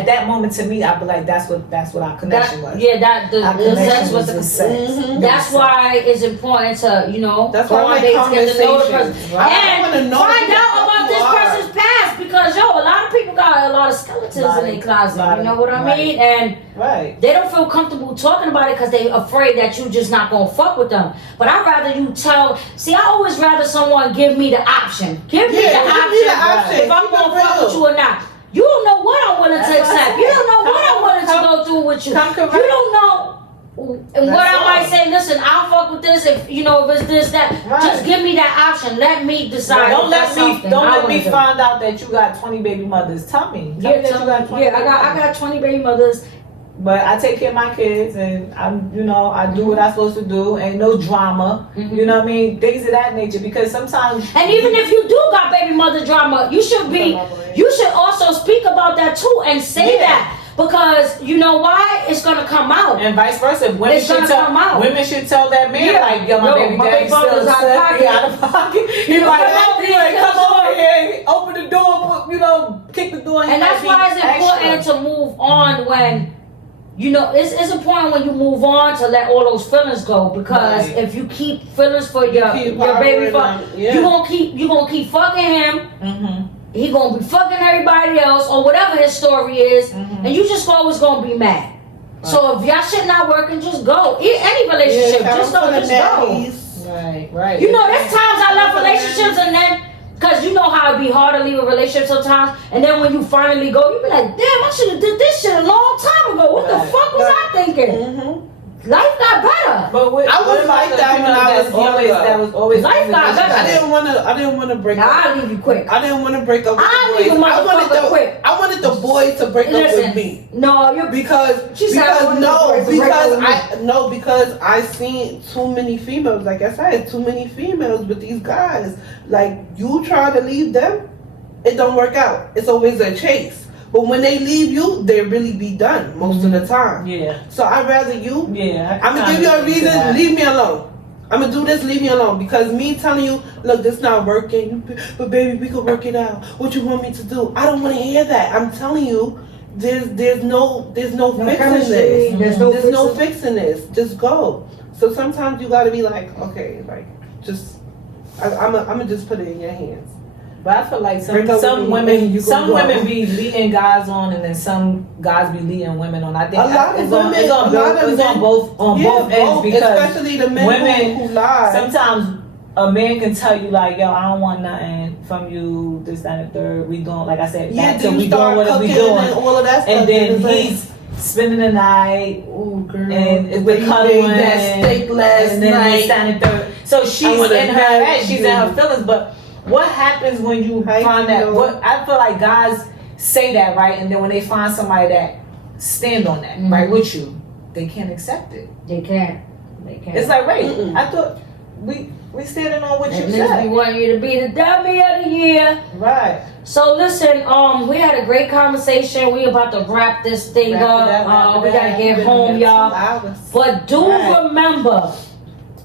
that moment to me I'd be like that's what our connection was. Our The sex connection was was sex. Mhm. That's why it's important to, you know, That's go why I on make dates, get to know the conversations. person, I and wanna know find who the out fuck about you this are. person's past because a lot of people got a lot of skeletons in their closet. You know what I mean? And Right. they don't feel comfortable talking about it because they afraid that you just not gonna fuck with them. But I'd rather you tell. See, I always rather someone give me the option. Give me the give me option. the option. If I'm Keep gonna it fuck real. with you or not. You don't know what I'm willing to That's what I accept. said. You don't know what I'm willing to Come- go through with you. come correct. You don't know. And what That's I might all. say, listen, I'll fuck with this if you know if it's this, that. Right. Just give me that option. Let me decide. Don't if let that's me something don't I let me wanna do. find out that you got 20 baby mothers. Tell me. Tell me that you got 20 I baby got mothers. 20 baby mothers. But I take care of my kids and I do what I'm supposed to do. Ain't no drama. Mhm. You know what I mean? Things of that nature because sometimes And even if you do got baby mother drama, you should also speak about that too and say Yeah. that because you know why it's gonna come out. and vice versa. Women It's should gonna tell come out. women should tell that man Yeah. like, yo, my Yo, baby my daddy baby father's still out of upset, he pocket. out of pocket. He like, Come over here, come come over here, open the door, kick the door. And that's why it's important to move on when you know it's important when you move on to let all those feelings go because Right. if you keep feelings for your baby harboring father, them, yeah. you gonna keep fucking him. Mm-hmm. He gonna be fucking everybody else or whatever his story is, and you just always gonna be mad. So if y'all shit not working, just go. Any relationship, just don't just go. Right. You know, there's times I left relationships and then, cause you know how it be hard to leave a relationship sometimes, and then when you finally go, you be like, damn, I should have did this shit a long time ago. What the Right. fuck was I thinking? Mm-hmm. Life got better. But what, I was what about like the that people when I that's was always younger. that was always Life got better. I didn't want to break Now up. I'll leave you quick. I didn't want to break up with I'll the leave boys. a motherfucker quick. I wanted the boy to break up Listen, with me. no, you're Because She said I wanted the boys to break up with because I seen too many females. Like I said, too many females with these guys. Like you try to leave them, it don't work out. It's always a chase. But when they leave you, they really be done most of the time. Yeah. So I'd rather you. Yeah. I'm gonna give you a reason. Leave me alone. I'm gonna do this. Leave me alone. Because me telling you, look, this not working. But baby, we could work it out. What you want me to do? I don't want to hear that. I'm telling you, there's no fixing this. There's no fixing this. Just go. So sometimes you gotta be like, okay, like just. I'm gonna just put it in your hands. But I feel like some women be leading guys on, and then some guys be leading women on. I think it's on both ends, because especially the men women who lie. Sometimes a man can tell you like, yo, I don't want nothing from you, this, that, and the third. We doing, like I said, back to we doing what we doing, and all of that stuff, and then he's spending the night, and we're cuddling, that steak last and then night. this, that, and the third. So she's in her head, she's in her feelings, but. What happens when you find that? What I feel like guys say that, right, and then when they find somebody that stand on that, right, with you, they can't accept it. They can't. It's like, wait, I thought we standing on what you said. We want you to be the dummy of the year. Right. So listen, we had a great conversation. We about to wrap this thing up. We gotta get home, y'all. But do remember,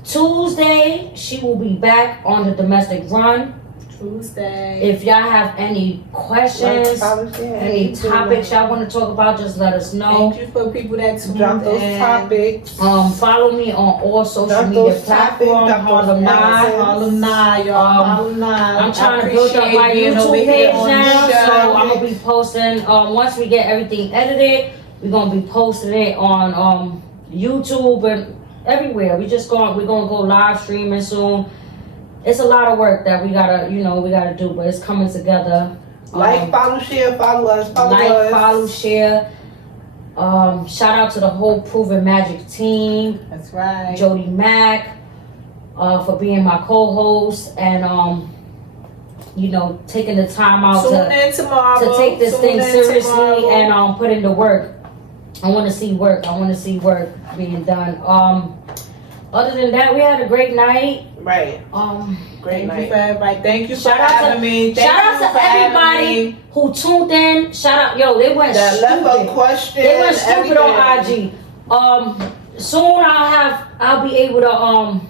Tuesday she will be back on the domestic run. Tuesday. If y'all have any questions, any topics y'all want to talk about, just let us know. Thank you for people that drop those topics. Follow me on all social media platforms. Harlem 9, y'all. I'm trying to build up my YouTube page now, so I'm gonna be posting. Once we get everything edited, we're gonna be posting it on YouTube and everywhere. We're gonna go live streaming soon. It's a lot of work that we gotta do, but it's coming together. Follow, share, follow us. Follow, share. Shout out to the whole Proven Magic team. That's right. Jody Mack, for being my co-host and taking the time out to take this thing seriously and put in the work. I want to see work. Being done. Other than that, we had a great night. Right. Great night for everybody. Thank you for having me. Shout out to everybody who tuned in. Shout out, they went stupid. Left a question. They went stupid on IG. Soon I'll be able to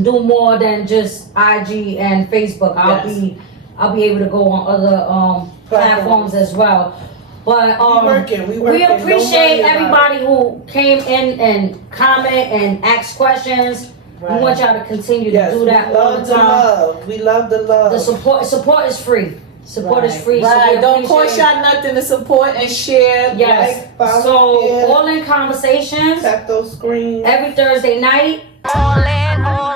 do more than just IG and Facebook. I'll be able to go on other platforms as well. But we appreciate everybody who came in and comment and asked questions. Right. We want y'all to continue to do that all the time. We love the love. The support is free. Support is free. Right. So don't cost y'all nothing to support and share. Yes. So all in conversations. Tap those screens. Every Thursday night. All in, all